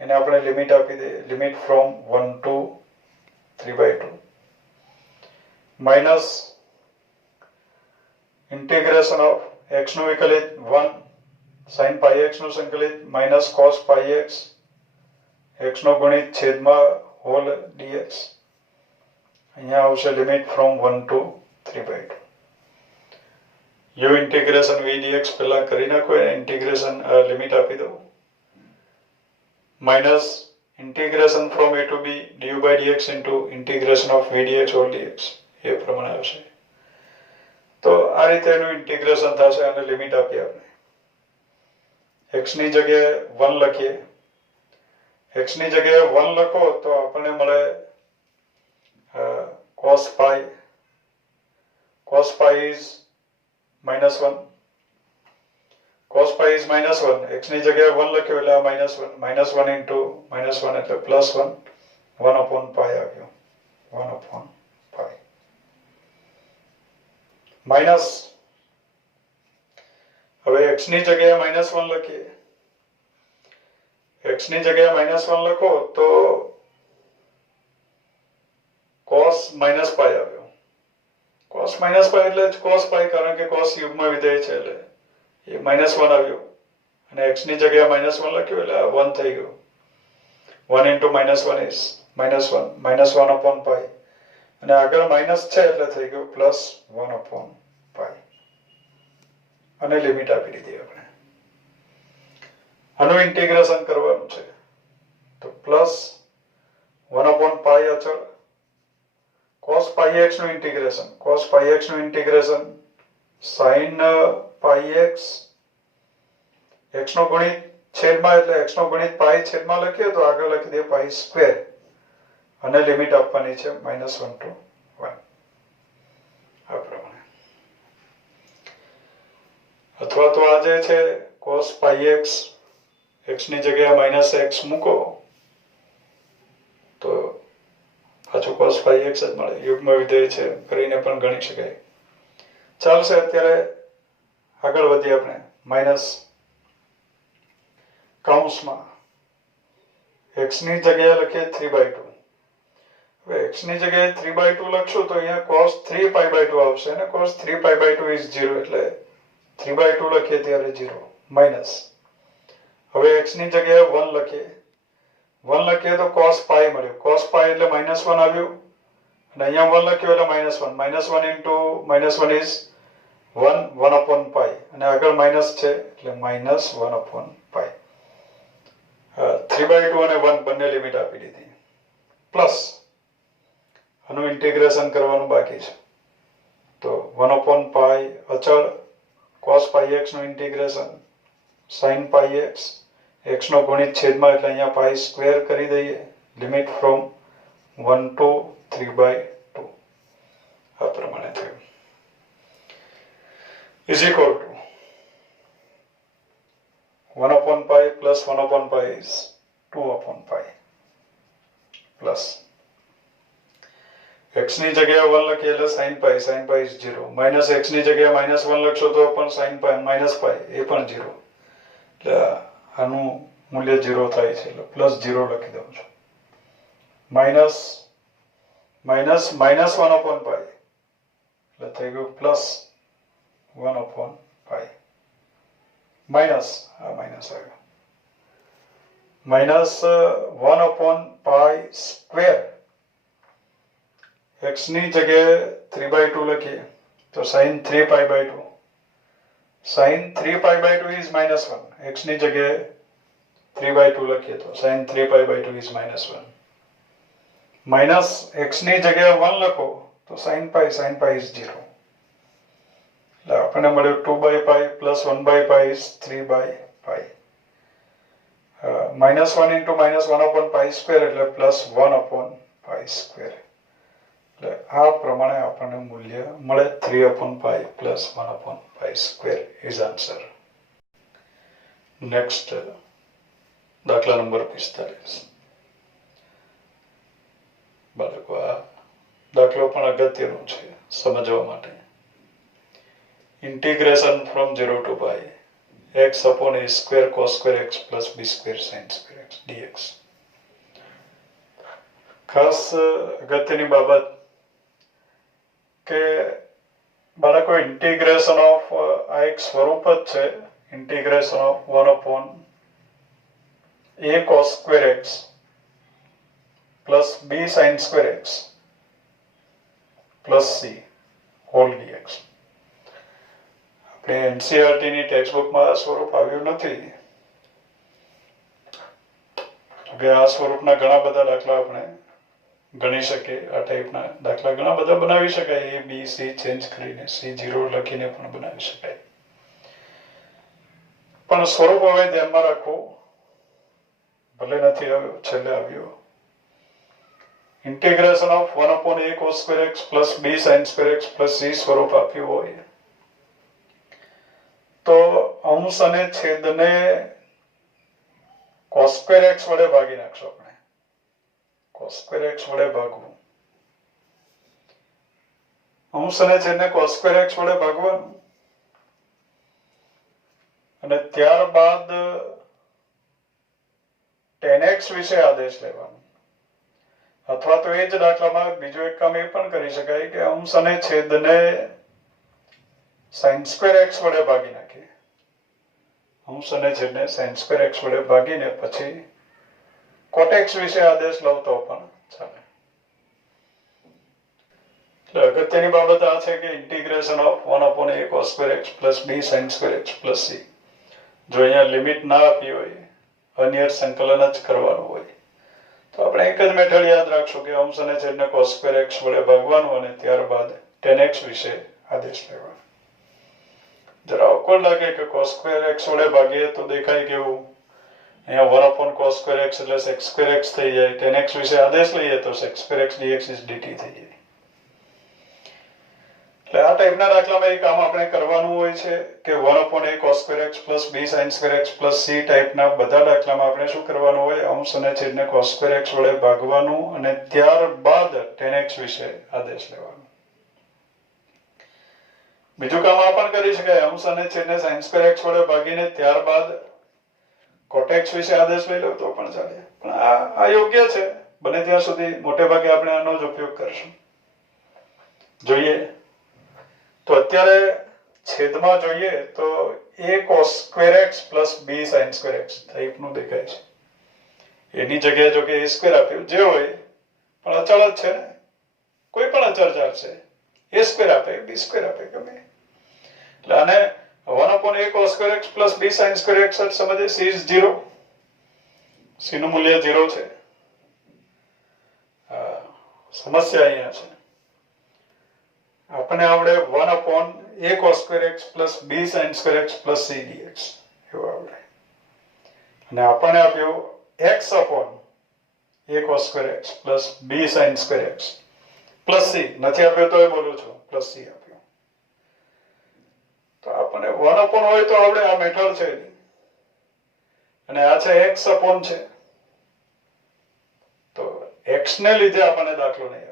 એને આપણે લિમિટ આપી દઈએ, limit from 1 to 3/2 minus integration of x નું વિકલિત 1 sin pi x નું સંકલિત minus cos pi x, x નો ગુણિત છેદમાં હોલ dx. અહીંયા આવશે limit from 1 to 3/2. u integration v dx પહેલા કરી નાખો અને ઇન્ટિગ્રેશન લિમિટ આપી દો minus integration from a to b du by dx into integration of v dx whole dx એ પ્રમાણે આવશે. તો આ રીતે એનું ઇન્ટિગ્રેશન થશે અને લિમિટ આપીએ આપણે. x ની જગ્યાએ 1 લખીએ, x ની જગ્યાએ 1 લખો તો આપણને મળે cos pi is -1. cos pi is -1. x ની જગ્યાએ 1 લખ્યો એટલે -1 into -1 એટલે +1 1/pi આવ્યો 1/pi માઇનસ. હવે x ની જગ્યાએ -1 લખીએ, x ની જગ્યાએ -1 લખો તો cos -pi આવ્યો. cos -pi એટલે cos pi, કારણ કે cos યુગ્મ વિધેય છે એટલે એ -1 આવ્યો અને x ની જગ્યાએ -1 લખ્યું એટલે 1 થઈ ગયું. 1 into -1 is -1 1/pi અને આગળ માઇનસ છે એટલે થઈ ગયું +1/pi અને લિમિટ આપી દીધી આપણે. આનું ઇન્ટિગ્રેશન કરવાનું છે તો +1/pi અચળ cos pi x નું integration, sin pi x, x નો ગુણિત છેદમાં એટલે x નો ગુણિત pi છેદમાં લખીએ તો આગળ લખી દઈએ pi સ્ક્વેર અને લિમિટ આપવાની છે -1 to 1 આ પ્રમાણે. અથવા તો આ જે છે cos pi x, x ની જગ્યાએ -x મૂકો તો પાછું cos pi x જ મળે, યુગ્મ વિધેય છે કરીને પણ ગણી શકાય. ચાલશે. અત્યારે આગળ વધીએ આપણે. માઇનસ કૌંસમાં x ની જગ્યાએ લખીએ 3/2. હવે x ની જગ્યાએ 3/2 લખશું તો અહીંયા cos 3pi/2 આવશે અને cos 3pi/2 is 0 એટલે 3/2 લખીએ ત્યારે 0 માઇનસ. હવે x ની જગ્યાએ 1 લખીએ, 1 લખીએ તો cos pi મળ્યું, cos pi એટલે -1 આવ્યું અને અહીંયા 1 લખ્યું એટલે -1 into -1 is 1/pi અને આગળ માઇનસ છે એટલે -1/pi. 3/2 અને 1 બંને લિમિટ આપી દીધી. પ્લસ આનું ઇન્ટિગ્રેશન કરવાનું બાકી છે તો 1/pi અચળ, cos pi x નું integration, sin pi x, x નો ગુણિત છેદમાં એટલે અહીંયા pi સ્ક્વેર કરી દઈએ, લિમિટ ફ્રોમ 1 to 3/2 આ પ્રમાણે થયું. is equal to 1/pi plus 1/pi is 2/pi plus x ની જગ્યાએ 1 લખીએ એટલે sin pi is 0 minus x ની જગ્યાએ -1 લખશો તો પણ sin pi -pi એ પણ 0 એટલે આનું મૂલ્ય 0 થાય છે એટલે +0 લખી દઉં છું. માઇનસ -1/pi એટલે થઈ ગયું +1/pi માઇનસ આ માઇનસ આવ્યો -1/pi સ્ક્વેર. x ની જગ્યાએ 3/2 લખીએ તો sin 3pi/2, sin 3π/2 is -1. x ની જગ્યાએ 3/2 લખીએ તો sin 3π/2 is -1. માઇનસ x ની જગ્યાએ 1 લખો તો sin π is 0. એટલે આપણને મળ્યું 2/π plus 1/π is 3/π. -1 into -1/π² એટલે +1/π². એટલે આ પ્રમાણે આપણને મૂલ્ય મળે 3/π plus 1/π² is answer. નેક્સ્ટ દાખલા નંબર 45. બાળકો આ દાખલો પણ અગત્યનો છે સમજવા માટે. Integration from 0 to π x upon a square cos square x plus b square sin square x dx. ખાસ અગત્યની બાબત કે બાળકો ઇન્ટિગ્રેશન ઓફ આ એક સ્વરૂપ જ છે. Integration of 1 upon a cos square x plus b sin square x plus c whole dx. આપણે એનસીઈઆરટી ની ટેક્સ્ટબુકમાં આ સ્વરૂપ આવ્યું નથી. કે આ સ્વરૂપના ઘણા બધા દાખલા આપણે ગણી શકીએ. આ ટાઈપના દાખલા ઘણા બધા બનાવી શકાય. a b c ચેન્જ કરીને c0 લખીને પણ બનાવી શકાય. પણ સ્વરૂપ હવે ધ્યાનમાં રાખો. ભલે નથી આવ્યો, છેલ્લે આવ્યો. Integration of 1 upon a cos square x plus b sin square x plus c સ્વરૂપ આપ્યું હોય તો અંશ અને છેદને cos square x વડે ભાગી નાખશો. આપણે cos square x વડે ભાગવું. અંશ અને છેદને cos square x વડે ભાગવાનું અને ત્યારબાદ tan x વિશે આદેશ લેવાનો. અથવા તો એ જ દાખલામાં બીજું એક કામ એ પણ કરી શકાય કે અંશ અને છેદને sin square x વડે ભાગી નાખીએ. અંશ અને છેદને sin square x વડે ભાગીને પછી cot x વિશે આદેશ લઉં તો પણ ચાલે. એટલે અગત્યની બાબત આ છે કે integration of 1 upon a cos square x plus b sin square x plus c. જો અહીંયા લિમિટ ના આપી હોય, અનિયત સંકલન જ કરવાનું હોય તો આપણે એક જ મેથડ યાદ રાખશું કે અંશ અને છેદને cos square x વડે ભાગવાનું અને ત્યારબાદ tan x વિશે આદેશ લેવાનો. જરા અવકોડ લાગે કે cos square x વડે ભાગીએ તો દેખાય કેવું. અહીંયા 1 upon cos square x એટલે sec square x થઈ જાય. tan x વિશે આદેશ લઈએ તો sec square x dx is dt થઈ જાય. એટલે આ ટાઈપના દાખલામાં એક કામ આપણે કરવાનું હોય છે કે 1 upon a cos square x plus b sin square x plus c ટાઈપના બધા દાખલામાં આપણે શું કરવાનું હોય, અંશ અને છેદને cos square x વડે ભાગવાનું અને ત્યારબાદ tan x વિશે આદેશ લેવાનો. બીજું કામ આ પણ કરી શકાય. અંશ અને છેદને sin square x વડે ભાગીને ત્યારબાદ cot x વિશે આદેશ લઈ લો તો પણ ચાલે. પણ આ યોગ્ય છે. બને ત્યાં સુધી મોટે ભાગે આપણે આનો જ ઉપયોગ કરશું. જોઈએ તો અત્યારે છેદમાં જોઈએ તો a cos square x plus b sin square x ટાઈપનું દેખાય છે. એની જગ્યાએ જો કે a સ્ક્વેર આપ્યું જે હોય પણ અચળ જ છે ને, કોઈ પણ અચળ ચાલશે. a સ્ક્વેર આપે, b સ્ક્વેર આપે, ગમે. એટલે આને 1 upon a cos square x plus b sin square x સમજીએ. c is 0. c નું મૂલ્ય 0 છે. સમસ્યા અહીંયા છે. આપણને આવડે 1 upon a cos square x plus b sin square x plus c dx એવું આવડે. અને આપણને આપ્યું x upon a cos square x plus b sin square x plus c. નથી આપ્યો તોય બોલું છું, plus c આપ્યું. તો આપણને 1 upon હોય તો આવડે. આ મેથડ છે અને આ છે x upon છે. તો x ને લીધે આપણને દાખલો નહીં આવડે.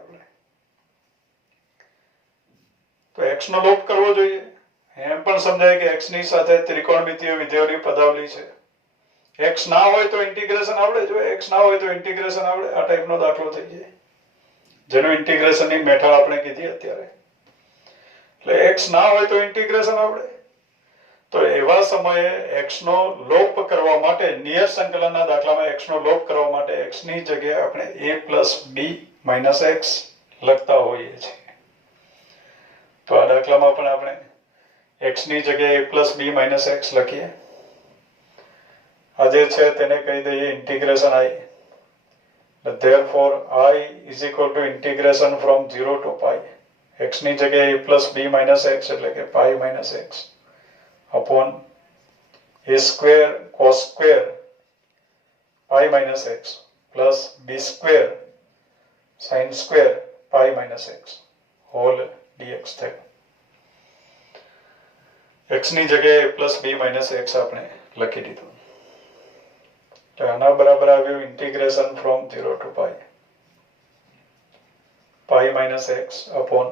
તો x નો લોપ કરવો જોઈએ. એમ પણ સમજાય કે x ની સાથે ત્રિકોણમિતિય વિધેયોની પદાવલી છે. x ના હોય તો ઇન્ટિગ્રેશન આવડે. જો x ના હોય તો ઇન્ટિગ્રેશન આવડે. આ ટાઈપનો દાખલો થઈ જાય જેનો ઇન્ટિગ્રેશનની મેથડ આપણે કીધી અત્યારે. એટલે x ના હોય તો ઇન્ટિગ્રેશન આવડે. તો એવા સમયે x નો લોપ કરવા માટે, નિયત સંકલનના દાખલામાં x નો લોપ કરવા માટે x ની જગ્યાએ આપણે a plus b minus x લખતા હોઈએ છીએ. તો આ દાખલામાં પણ આપણે x ની જગ્યાએ a plus b minus x લખીએ. આ જે છે તેને કહી દઈએ integration i. therefore I is equal to integration from 0 to pi. x ની જગ્યાએ a plus b minus x એટલે કે pi minus x upon a square cos square pi minus x plus b square sin square pi minus x whole dx થયું. x ની જગ્યાએ a plus b minus x આપણે લખી દીધું. તો આના બરાબર આવ્યું integration from 0 to pi. pi minus x upon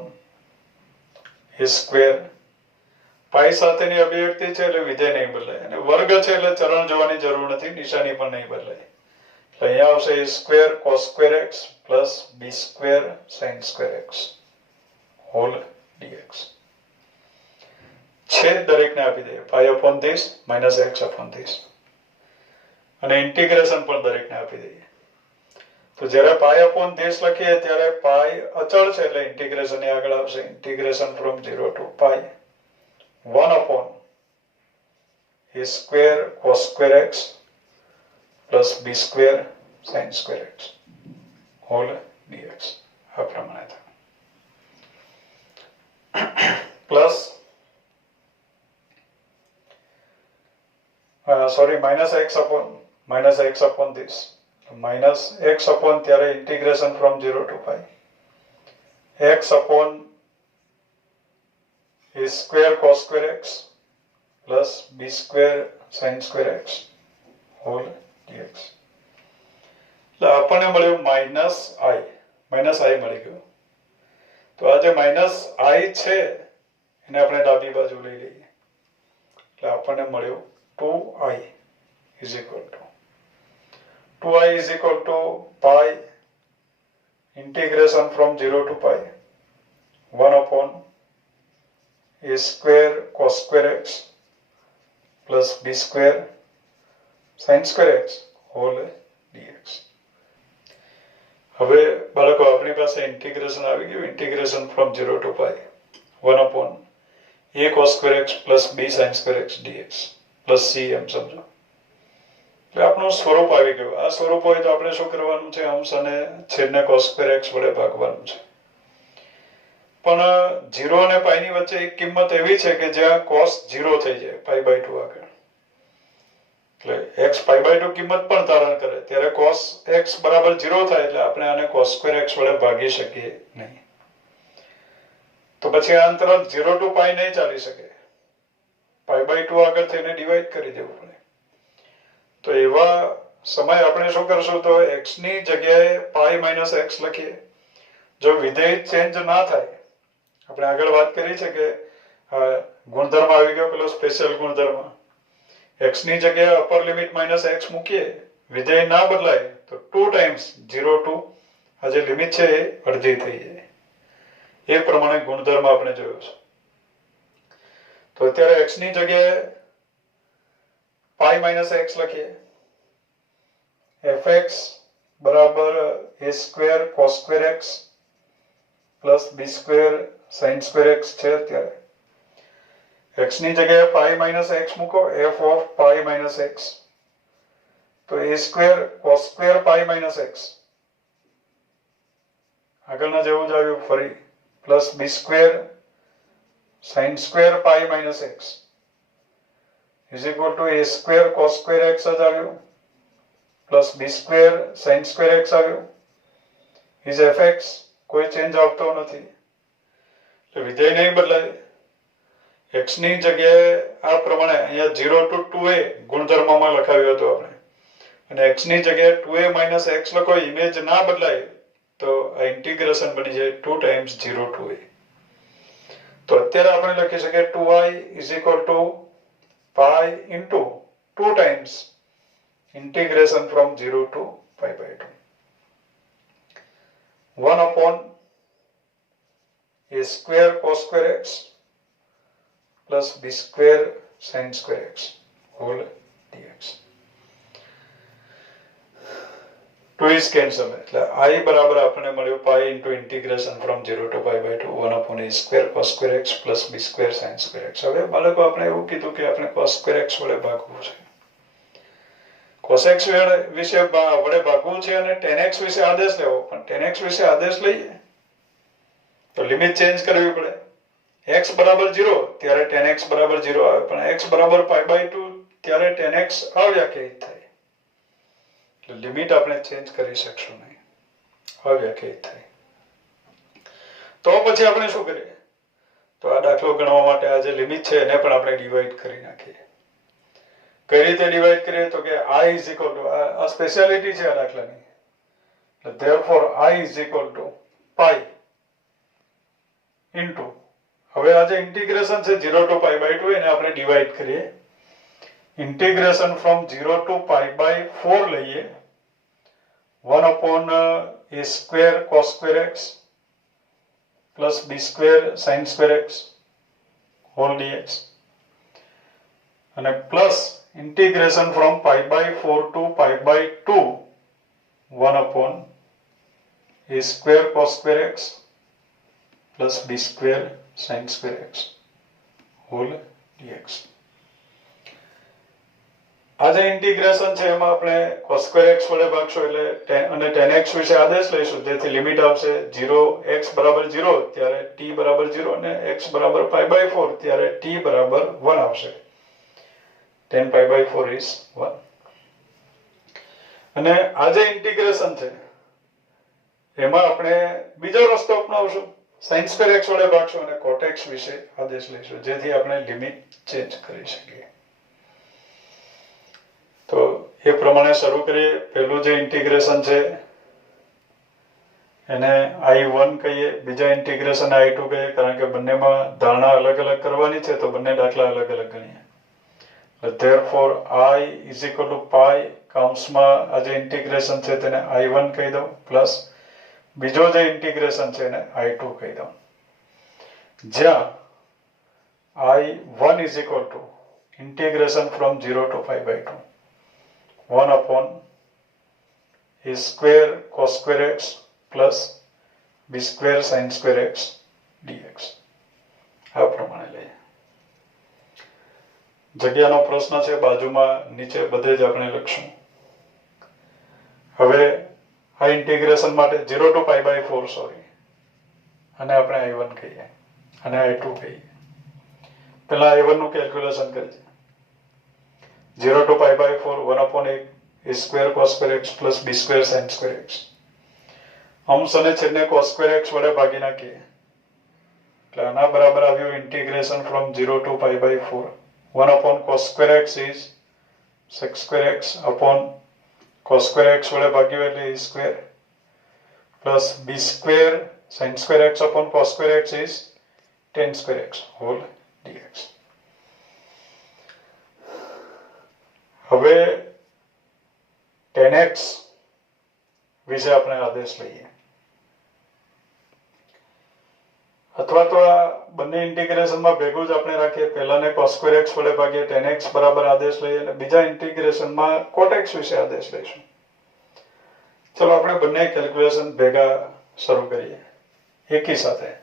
a square. પાઈ સાથેની અભિવ્યક્તિ છે એટલે વિધેય નહીં બદલાય અને વર્ગ છે એટલે ચરણ જોવાની જરૂર નથી, નિશાની પણ નહીં બદલાય. એટલે અહીંયા આવશે a square cos square x plus b square sin square x whole dx. છેદ દરેકને આપી દઈએ pi upon this minus x upon this. અને ઇન્ટિગ્રેશન પણ દરેકને આપી દઈએ. તો જ્યારે પાઈ અપોન this લખીએ ત્યારે પાઈ અચળ છે એટલે ઇન્ટિગ્રેશન ની આગળ આવશે integration from 0 to pi 1 upon a square cos square x plus b square sin square x whole dx. આ પ્રમાણે થાય. Plus minus x upon this. Minus x upon ત્યારે integration from 0 to pi. x upon a square cos square x plus b square sin square x whole dx. એટલે આપણને મળ્યું minus i મળી ગયું. તો આ જે minus i છે એને આપણે ડાબી બાજુ લઈ લઈએ. એટલે આપણને મળ્યું 2i is equal to 2i is equal to pi integration from 0 to pi 1 upon a square cos square x plus b square sin square x whole dx. હવે બાળકો આપણી પાસે ઇન્ટિગ્રેશન આવી ગયું. Integration from 0 to pi 1 upon a cos square x plus b sin square x dx plus c એમ સમજો. એટલે આપણું સ્વરૂપ આવી ગયું. આ સ્વરૂપ હોય તો આપણે શું કરવાનું છે? અંશ અને છેદને cos square x વડે ભાગવાનું છે. પણ 0 અને પાઈ ની વચ્ચે એક કિંમત એવી છે કે જ્યાં cos 0 થઈ જાય પાઈ બાય 2 આગળ. એટલે x પાઈ બાય 2 કિંમત પણ ધારણ કરે ત્યારે cos x બરાબર 0 થાય એટલે આપણે આને cos square x વડે ભાગી શકીએ નહીં. તો પછી આ અંતર 0 to પાઈ નહીં ચાલી શકે. પાઈ બાય 2 આગળ થઈને ડિવાઈડ કરી દેવું પડે. તો એવા સમય આપણે શું કરશું? તો x ની જગ્યાએ પાઈ માઇનસ x લખીએ. જો વિધેય ચેન્જ ના થાય, આપણે આગળ વાત કરી છે કે ગુણધર્મ આવી ગયો પેલો સ્પેશિયલ ગુણધર્મ. x ની જગ્યાએ અપર લિમિટ માઇનસ x મૂકીએ, વિધેય ના બદલાય તો 2 times 0 to આ જે લિમિટ છે એ અડધી થઈ જાય. એ પ્રમાણે ગુણધર્મ આપણે જોયો છે. તો અત્યારે x ની જગ્યાએ પાઈ માઇનસ x લખીએ. fx બરાબર a square cos square x plus b square sin square x છે. અત્યારે x ની જગ્યાએ પાઈ માઇનસ x મૂકો, f of pi minus x. તો a square cos square pi minus x આગળના જેવું જ આવ્યું ફરી plus b square sin square pi minus x is equal to a square cos square x જ આવ્યું plus b square sin square x આવ્યું. is fx કોઈ change આવતો નથી એટલે વિધેય નહીં બદલાય. x ની જગ્યાએ આ પ્રમાણે અહીંયા 0 to 2a ગુણધર્મમાં લખાવ્યું હતું આપણે, અને x ની જગ્યાએ 2a minus x લખો, ઇમેજ ના બદલાય તો આ ઇન્ટિગ્રેશન બની જાય 2 times 0 to a. તો અત્યારે આપણે લખી શકીએ 2i is equal to pi into 2 times integration from 0 to pi by 2 1 upon a square cos square x plus b square sin square x whole dx. 2 is cancel એટલે I બરાબર આપણને મળ્યું પાઈ into integration from 0 to pi by 2 1 upon a square cos square x plus b square sin square x. હવે બાળકો આપણે એવું કીધું કે આપણે cos square x વડે ભાગવું છે. cos x વિશે વડે ભાગવું છે અને tan x વિશે આદેશ લેવો, પણ tan x વિશે આદેશ લઈએ તો લિમિટ ચેન્જ કરવી પડે. x બરાબર 0 ત્યારે tan x બરાબર 0 આવે, પણ x બરાબર pi by 2 ત્યારે tan x અવ્યાખ્યાયિત થાય. એટલે લિમિટ આપણે ચેન્જ કરી શકશું નહીં, અવ્યાખ્યાયિત થાય. તો પછી આપણે શું કરીએ? તો આ દાખલો ગણવા માટે આ જે લિમિટ છે એને પણ આપણે ડિવાઈડ કરી નાખીએ. કઈ રીતે ડિવાઈડ કરીએ? તો કે I is equal to આ સ્પેશિયાલિટી છે આ દાખલાની. એટલે therefore I is equal to pi into હવે આ જે ઇન્ટિગ્રેશન છે 0 to pi by 2 એને આપણે ડિવાઈડ કરીએ. Integration from 0 to pi by 4 લઈએ 1 upon a square cos square x plus b square sin square x whole dx અને plus integration from pi by 4 to pi by 2 1 upon a square cos square x plus b square sin square x whole dx. આ જે integration છે એમાં આપણે cos square x વડે ભાગશું એટલે અને tan x વિશે આદેશ લઈશું, જેથી લિમિટ આવશે 0 x બરાબર 0 ત્યારે t બરાબર 0 અને x બરાબર pi by 4 ત્યારે t બરાબર 1 આવશે. tan pi by 4 is 1. અને આ જે ઇન્ટિગ્રેશન છે એમાં આપણે બીજો રસ્તો અપનાવશું, sin square x વડે ભાગશું અને cot x વિશે આદેશ લઈશું, જેથી આપણે લિમિટ ચેન્જ કરી શકીએ. તો એ પ્રમાણે શરૂ કરીએ. પહેલું જે ઇન્ટિગ્રેશન છે એને I1 કહીએ, બીજા ઇન્ટિગ્રેશન I2 કહીએ, કારણ કે બંનેમાં ધારણા અલગ અલગ કરવાની છે તો બંને દાખલા અલગ અલગ ગણીએ. therefore I is equal to pi કૌંસમાં આ જે ઇન્ટિગ્રેશન છે તેને I1 કહી દઉં પ્લસ બીજો જે ઇન્ટિગ્રેશન છે એને I2 કહી દઉં, જ્યાં I1 is equal to integration from 0 to pi by 2 1 upon a square cos square x plus b square sin square x dx. આ પ્રમાણે લઈએ. જગ્યાનો પ્રશ્ન છે બાજુમાં નીચે બધે જ આપણે લખશું. હવે આ ઇન્ટિગ્રેશન માટે 0 to pi by 4 સોરી અને આપણે I1 કહીએ અને I2 કહીએ. પહેલા I1 નું કેલ્ક્યુલેશન કરીએ. 0 to pi by 4 1 upon a square cos square x plus b square sin square x. અંશ અને છેદને cos square x વડે ભાગી નાખીએ એટલે આના બરાબર આવ્યું integration from 0 to pi by 4 1 upon cos square x is sec square x upon cos square x વડે ભાગ્યું એટલે a square plus b square sin square x upon cos square x is tan square x whole dx. હવે tan x વિશે આપણે આદેશ લઈએ, અથવા તો આ બંને ઇન્ટિગ્રેશનમાં ભેગું જ આપણે રાખીએ. પહેલાને cos square x વડે ભાગીએ, tan x બરાબર આદેશ લઈએ અને બીજા ઇન્ટિગ્રેશનમાં cot x વિશે આદેશ લઈશું. ચલો આપણે બંને કેલ્ક્યુલેશન ભેગા શરૂ કરીએ એકી સાથે.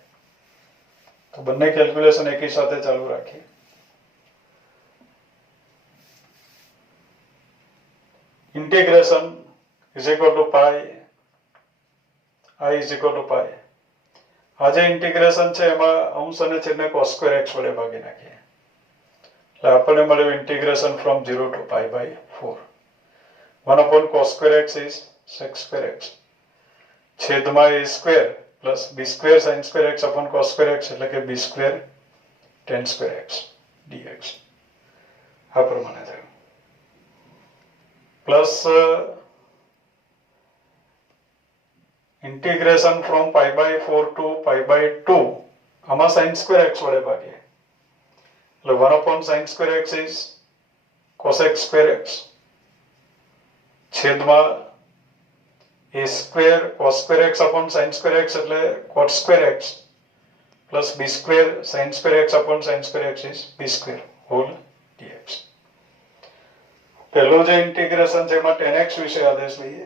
તો બંને કેલ્ક્યુલેશન એકી સાથે ચાલુ રાખીએ. integration is equal to pi I is equal to pi. આ જે ઇન્ટિગ્રેશન છે એમાં અંશ અને છેદને cos square x વડે ભાગી નાખીએ એટલે આપણને મળ્યું integration from 0 to pi by 4 1 upon cos square x is sec square x છેદમાં a square plus b square sin square x upon cos square x એટલે કે b square tan square x dx. આ પ્રમાણે થયું. Plus integration from pi by 4 to pi by 2 આમાં sin square x વડે ભાગીએ એટલે 1 upon sin square x is cos x square x છેદમાં a square cos square x upon sin square x એટલે cot square x plus b square sin square x upon sin square x is b square whole dx. પહેલો જે integration છે એમાં tan x વિશે આદેશ લઈએ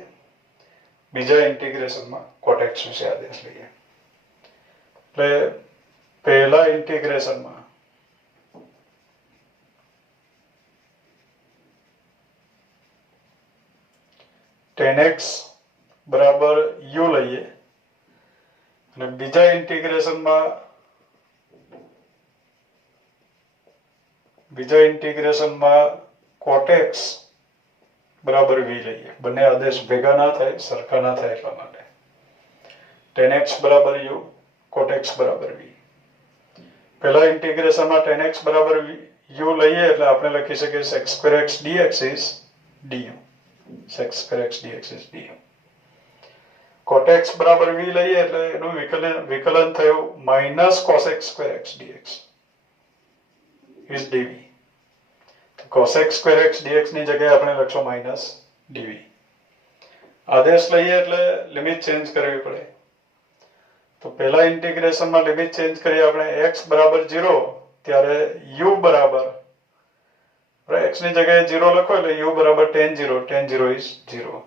બીજા ઇન્ટિગ્રેશનમાં cot x વિશે આદેશ લઈએ. એટલે પહેલા ઇન્ટિગ્રેશનમાં tan x બરાબર u લઈએ અને બીજા ઇન્ટિગ્રેશનમાં cot x બરાબર v લઈએ. બંને આદેશ ભેગા ના થાય, સરખા ના થાય એટલા માટે. tan x બરાબર u, cot x બરાબર v. પહેલા ઇન્ટિગ્રેશનમાં tan x બરાબર u લઈએ એટલે આપણે લખી શકીએ sec square x dx is du. sec square x dx is du. cot x બરાબર v લઈએ એટલે એનું વિકલન થયું minus cos x square x dx is dv. cos x square x dx ની જગ્યાએ આપણે લખશું minus dv. આદેશ લઈએ એટલે લિમિટ ચેન્જ કરવી પડે. તો પહેલા ઇન્ટિગ્રેશનમાં લિમિટ ચેન્જ કરીએ આપણે x બરાબર 0 ત્યારે u બરાબર x ની જગ્યાએ 0 લખો એટલે u બરાબર tan 0 is 0.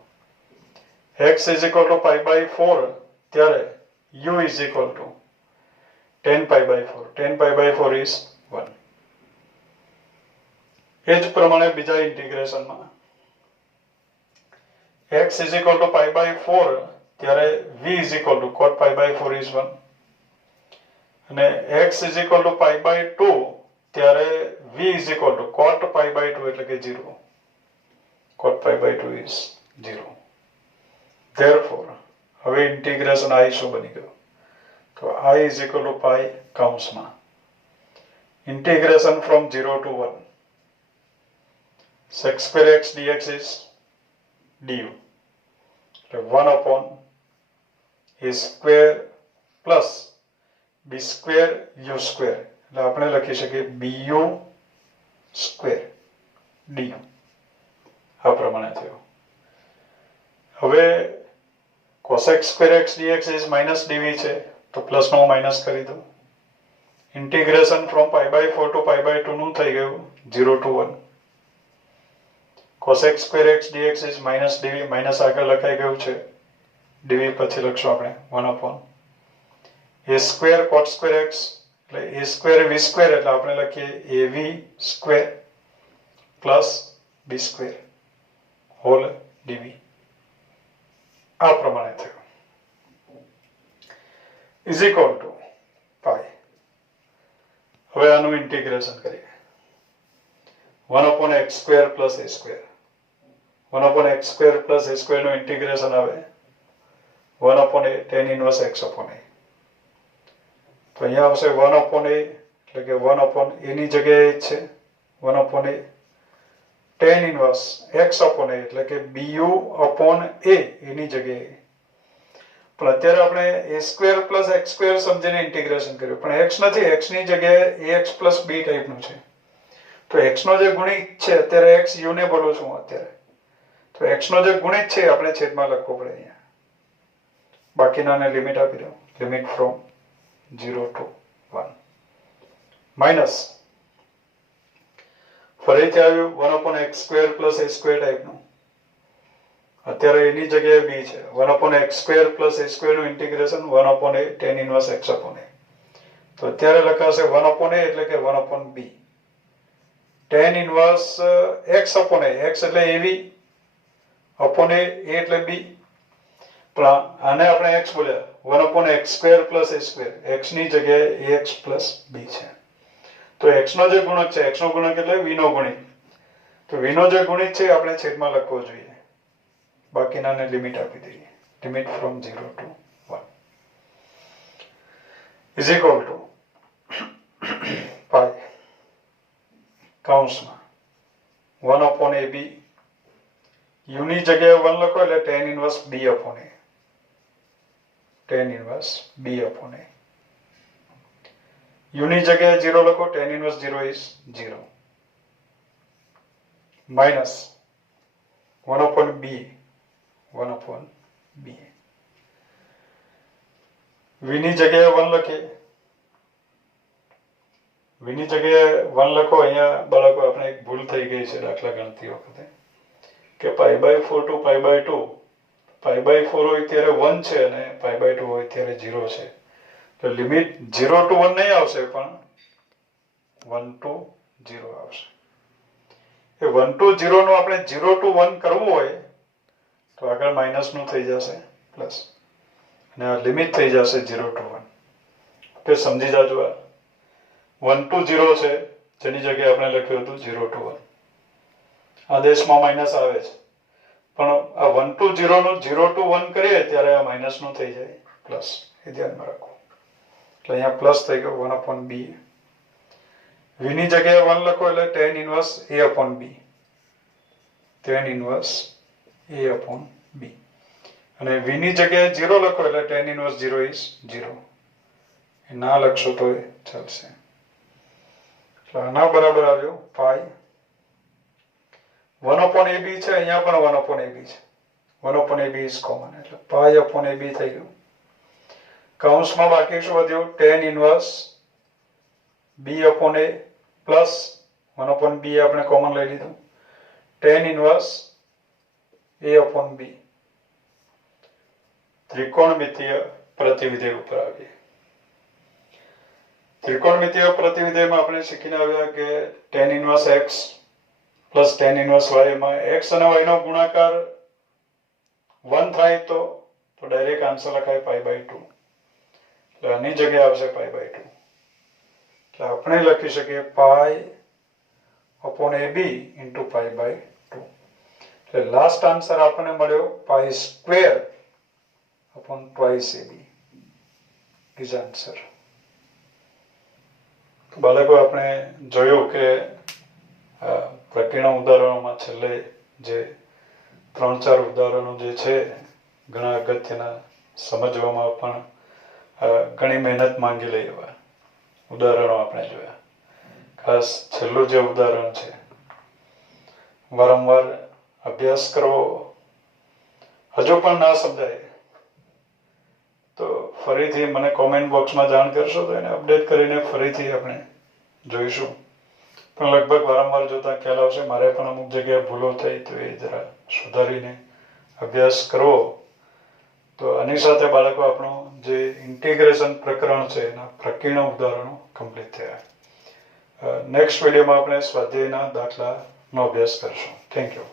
x is equal to pi by 4 ત્યારે u is equal to tan pi by 4. tan pi by 4 is 1. એ જ પ્રમાણે બીજા ઇન્ટિગ્રેશનમાં x is equal to pi by 4 ત્યારે v is equal to cot pi by 4 is 1 અને x is equal to pi by 2 ત્યારે v is equal to cot pi by 2 એટલે કે 0. cot pi by 2 is 0. therefore હવે integration i શું બની ગયું? તો i is equal to pi કૌંસમાં integration from 0 to 1 sec square x dx is du. 1 upon a square plus b square u square. એટલે આપણે લખી શકીએ bu square du. આ પ્રમાણે થયું. હવે cos x square x dx is minus dv છે તો પ્લસ નો માઇનસ કરી દો. Integration from pi by 4 to pi by 2 નું થઈ ગયું 0 to 1. cos x square x dx is minus dv. Minus આગળ લખાઈ ગયું છે, dv પછી લખશું આપણે 1 upon a square cot square x એટલે a square v square એટલે આપણે લખીએ av square plus b square whole dv. આ પ્રમાણે થયું is equal to pi. હવે આનું ઇન્ટિગ્રેશન કરીએ 1 upon x square plus a square. 1 upon x square plus a square નું ઇન્ટિગ્રેશન આવે 1 upon a tan inverse x upon a. તો અહીંયા આવશે 1 upon a એટલે કે 1 upon a ની જગ્યાએ જ છે 1 upon a tan inverse x upon a એટલે કે bu upon a એની જગ્યાએ. પણ અત્યારે આપણે a square plus x square સમજીને ઇન્ટિગ્રેશન કર્યું, પણ x નથી, x ની જગ્યાએ ax plus b ટાઈપનું છે. તો x નો જે ગુણિત છે અત્યારે x u ને બોલું છું અત્યારે, તો x નો જે ગુણિત છે આપણે છેદમાં લખવો પડે અહીંયા. બાકીનાને લિમિટ આપી દો, લિમિટ ફ્રોમ 0 to 1 માઇનસ ફરીથી આવ્યું 1 upon x square plus a square ટાઈપનું. અત્યારે એની જગ્યાએ b છે 1 upon x square plus a square નું integration 1 upon a tan inverse x upon a. તો અત્યારે લખાશે 1 upon a એટલે કે 1 upon b tan inverse x upon a. x એટલે av upon a એટલે b. પણ આને આપણે x બોલ્યા 1 upon x square plus a square. x ની જગ્યાએ ax plus b છે. તો x નો જે ગુણક છે, x નો ગુણક એટલે v નો ગુણિત. તો v નો જે ગુણિત છે આપણે છેદમાં લખવો જોઈએ. બાકીનાને લિમિટ આપી દઈએ, limit from 0 to 1 is equal to pi કૌંસમાં 1 upon ab u ની જગ્યાએ 1 લખો એટલે tan inverse b upon a. tan inverse b upon a. u ની જગ્યાએ 0 લખો, tan inverse 0 is 0 minus 1 upon b 1 upon b. v ની જગ્યાએ 1 લખીએ, v ની જગ્યાએ 1 લખો. અહીંયા બાળકો આપણે એક ભૂલ થઈ ગઈ છે દાખલા ગણતી વખતે કે pi by 4 to pi by 2 π/4 હોય ત્યારે 1 છે અને π/2 હોય ત્યારે 0 છે. તો લિમિટ 0 to 1 નહીં આવશે પણ 1 to 0 આવશે. એ 1 to 0 નું આપણે 0 to 1 કરવું હોય તો આગળ માઇનસ નું થઈ જશે પ્લસ અને આ લિમિટ થઈ જશે 0 to 1. કે સમજી જાજો. આ 1 to 0 છે જેની જગ્યાએ આપણે લખ્યું હતું 0 to 1. આદેશમાં માઇનસ આવે છે પણ આ 1 to 0 નું 0 to 1 કરીએ ત્યારે આ માઇનસ નું થઈ જાય પ્લસ. એ ધ્યાનમાં રાખો. એટલે અહીંયા પ્લસ થઈ ગયો 1/b. v ની જગ્યાએ 1 લખો એટલે tan inverse a/b. tan inverse a/b. અને v ની જગ્યાએ 0 લખો એટલે tan ઇન્વર્સ 0 is 0. એ ના લખશો તો ચાલશે. એટલે આના બરાબર આવ્યો પાઈ 1/ab છે. અહીંયા પણ 1/ab છે. 1/ab is common એટલે π/ab થઈ ગયું. કૌંસમાં બાકી શું વધ્યું? tan inverse b/a plus 1/b આપણે કોમન લઈ લીધું. tan inverse a/b. ત્રિકોણમિતીય પ્રતિવિધેય ઉપર આવીએ. ત્રિકોણમિતીય પ્રતિવિધેયમાં આપણે શીખીને આવ્યા કે tan inverse x plus tan inverse y માં x અને y નો ગુણાકાર 1 થાય તો ડાયરેક્ટ આન્સર લખાય π/2. એટલે આની જગ્યાએ આવશે π/2. એટલે આપણે લખી શકીએ π/ab into π/2. એટલે લાસ્ટ આન્સર આપણને મળ્યો π² ઇઝ આન્સર. બાળકો આપણે જોયું કે પ્રકીર્ણ ઉદાહરણોમાં છેલ્લે જે 3-4 ઉદાહરણો જે છે ઘણા અગત્યના, સમજવામાં પણ ઘણી મહેનત માંગી લે એવા ઉદાહરણો આપણે જોયા. ખાસ છેલ્લું જે ઉદાહરણ છે વારંવાર અભ્યાસ કરવો. હજુ પણ ના સમજાય તો ફરીથી મને કોમેન્ટ બોક્સમાં જાણ કરશો તો એને અપડેટ કરીને ફરીથી આપણે જોઈશું. પણ લગભગ વારંવાર જોતા ખ્યાલ આવશે. મારે પણ અમુક જગ્યાએ ભૂલો થઈ તો એ જરા સુધારીને અભ્યાસ કરવો. તો આની સાથે બાળકો આપણું જે ઇન્ટિગ્રેશન પ્રકરણ છે એના પ્રકીર્ણ ઉદાહરણો કમ્પ્લીટ થયા. નેક્સ્ટ વિડીયોમાં આપણે સ્વાધ્યાયના દાખલાનો અભ્યાસ કરશું. Thank you.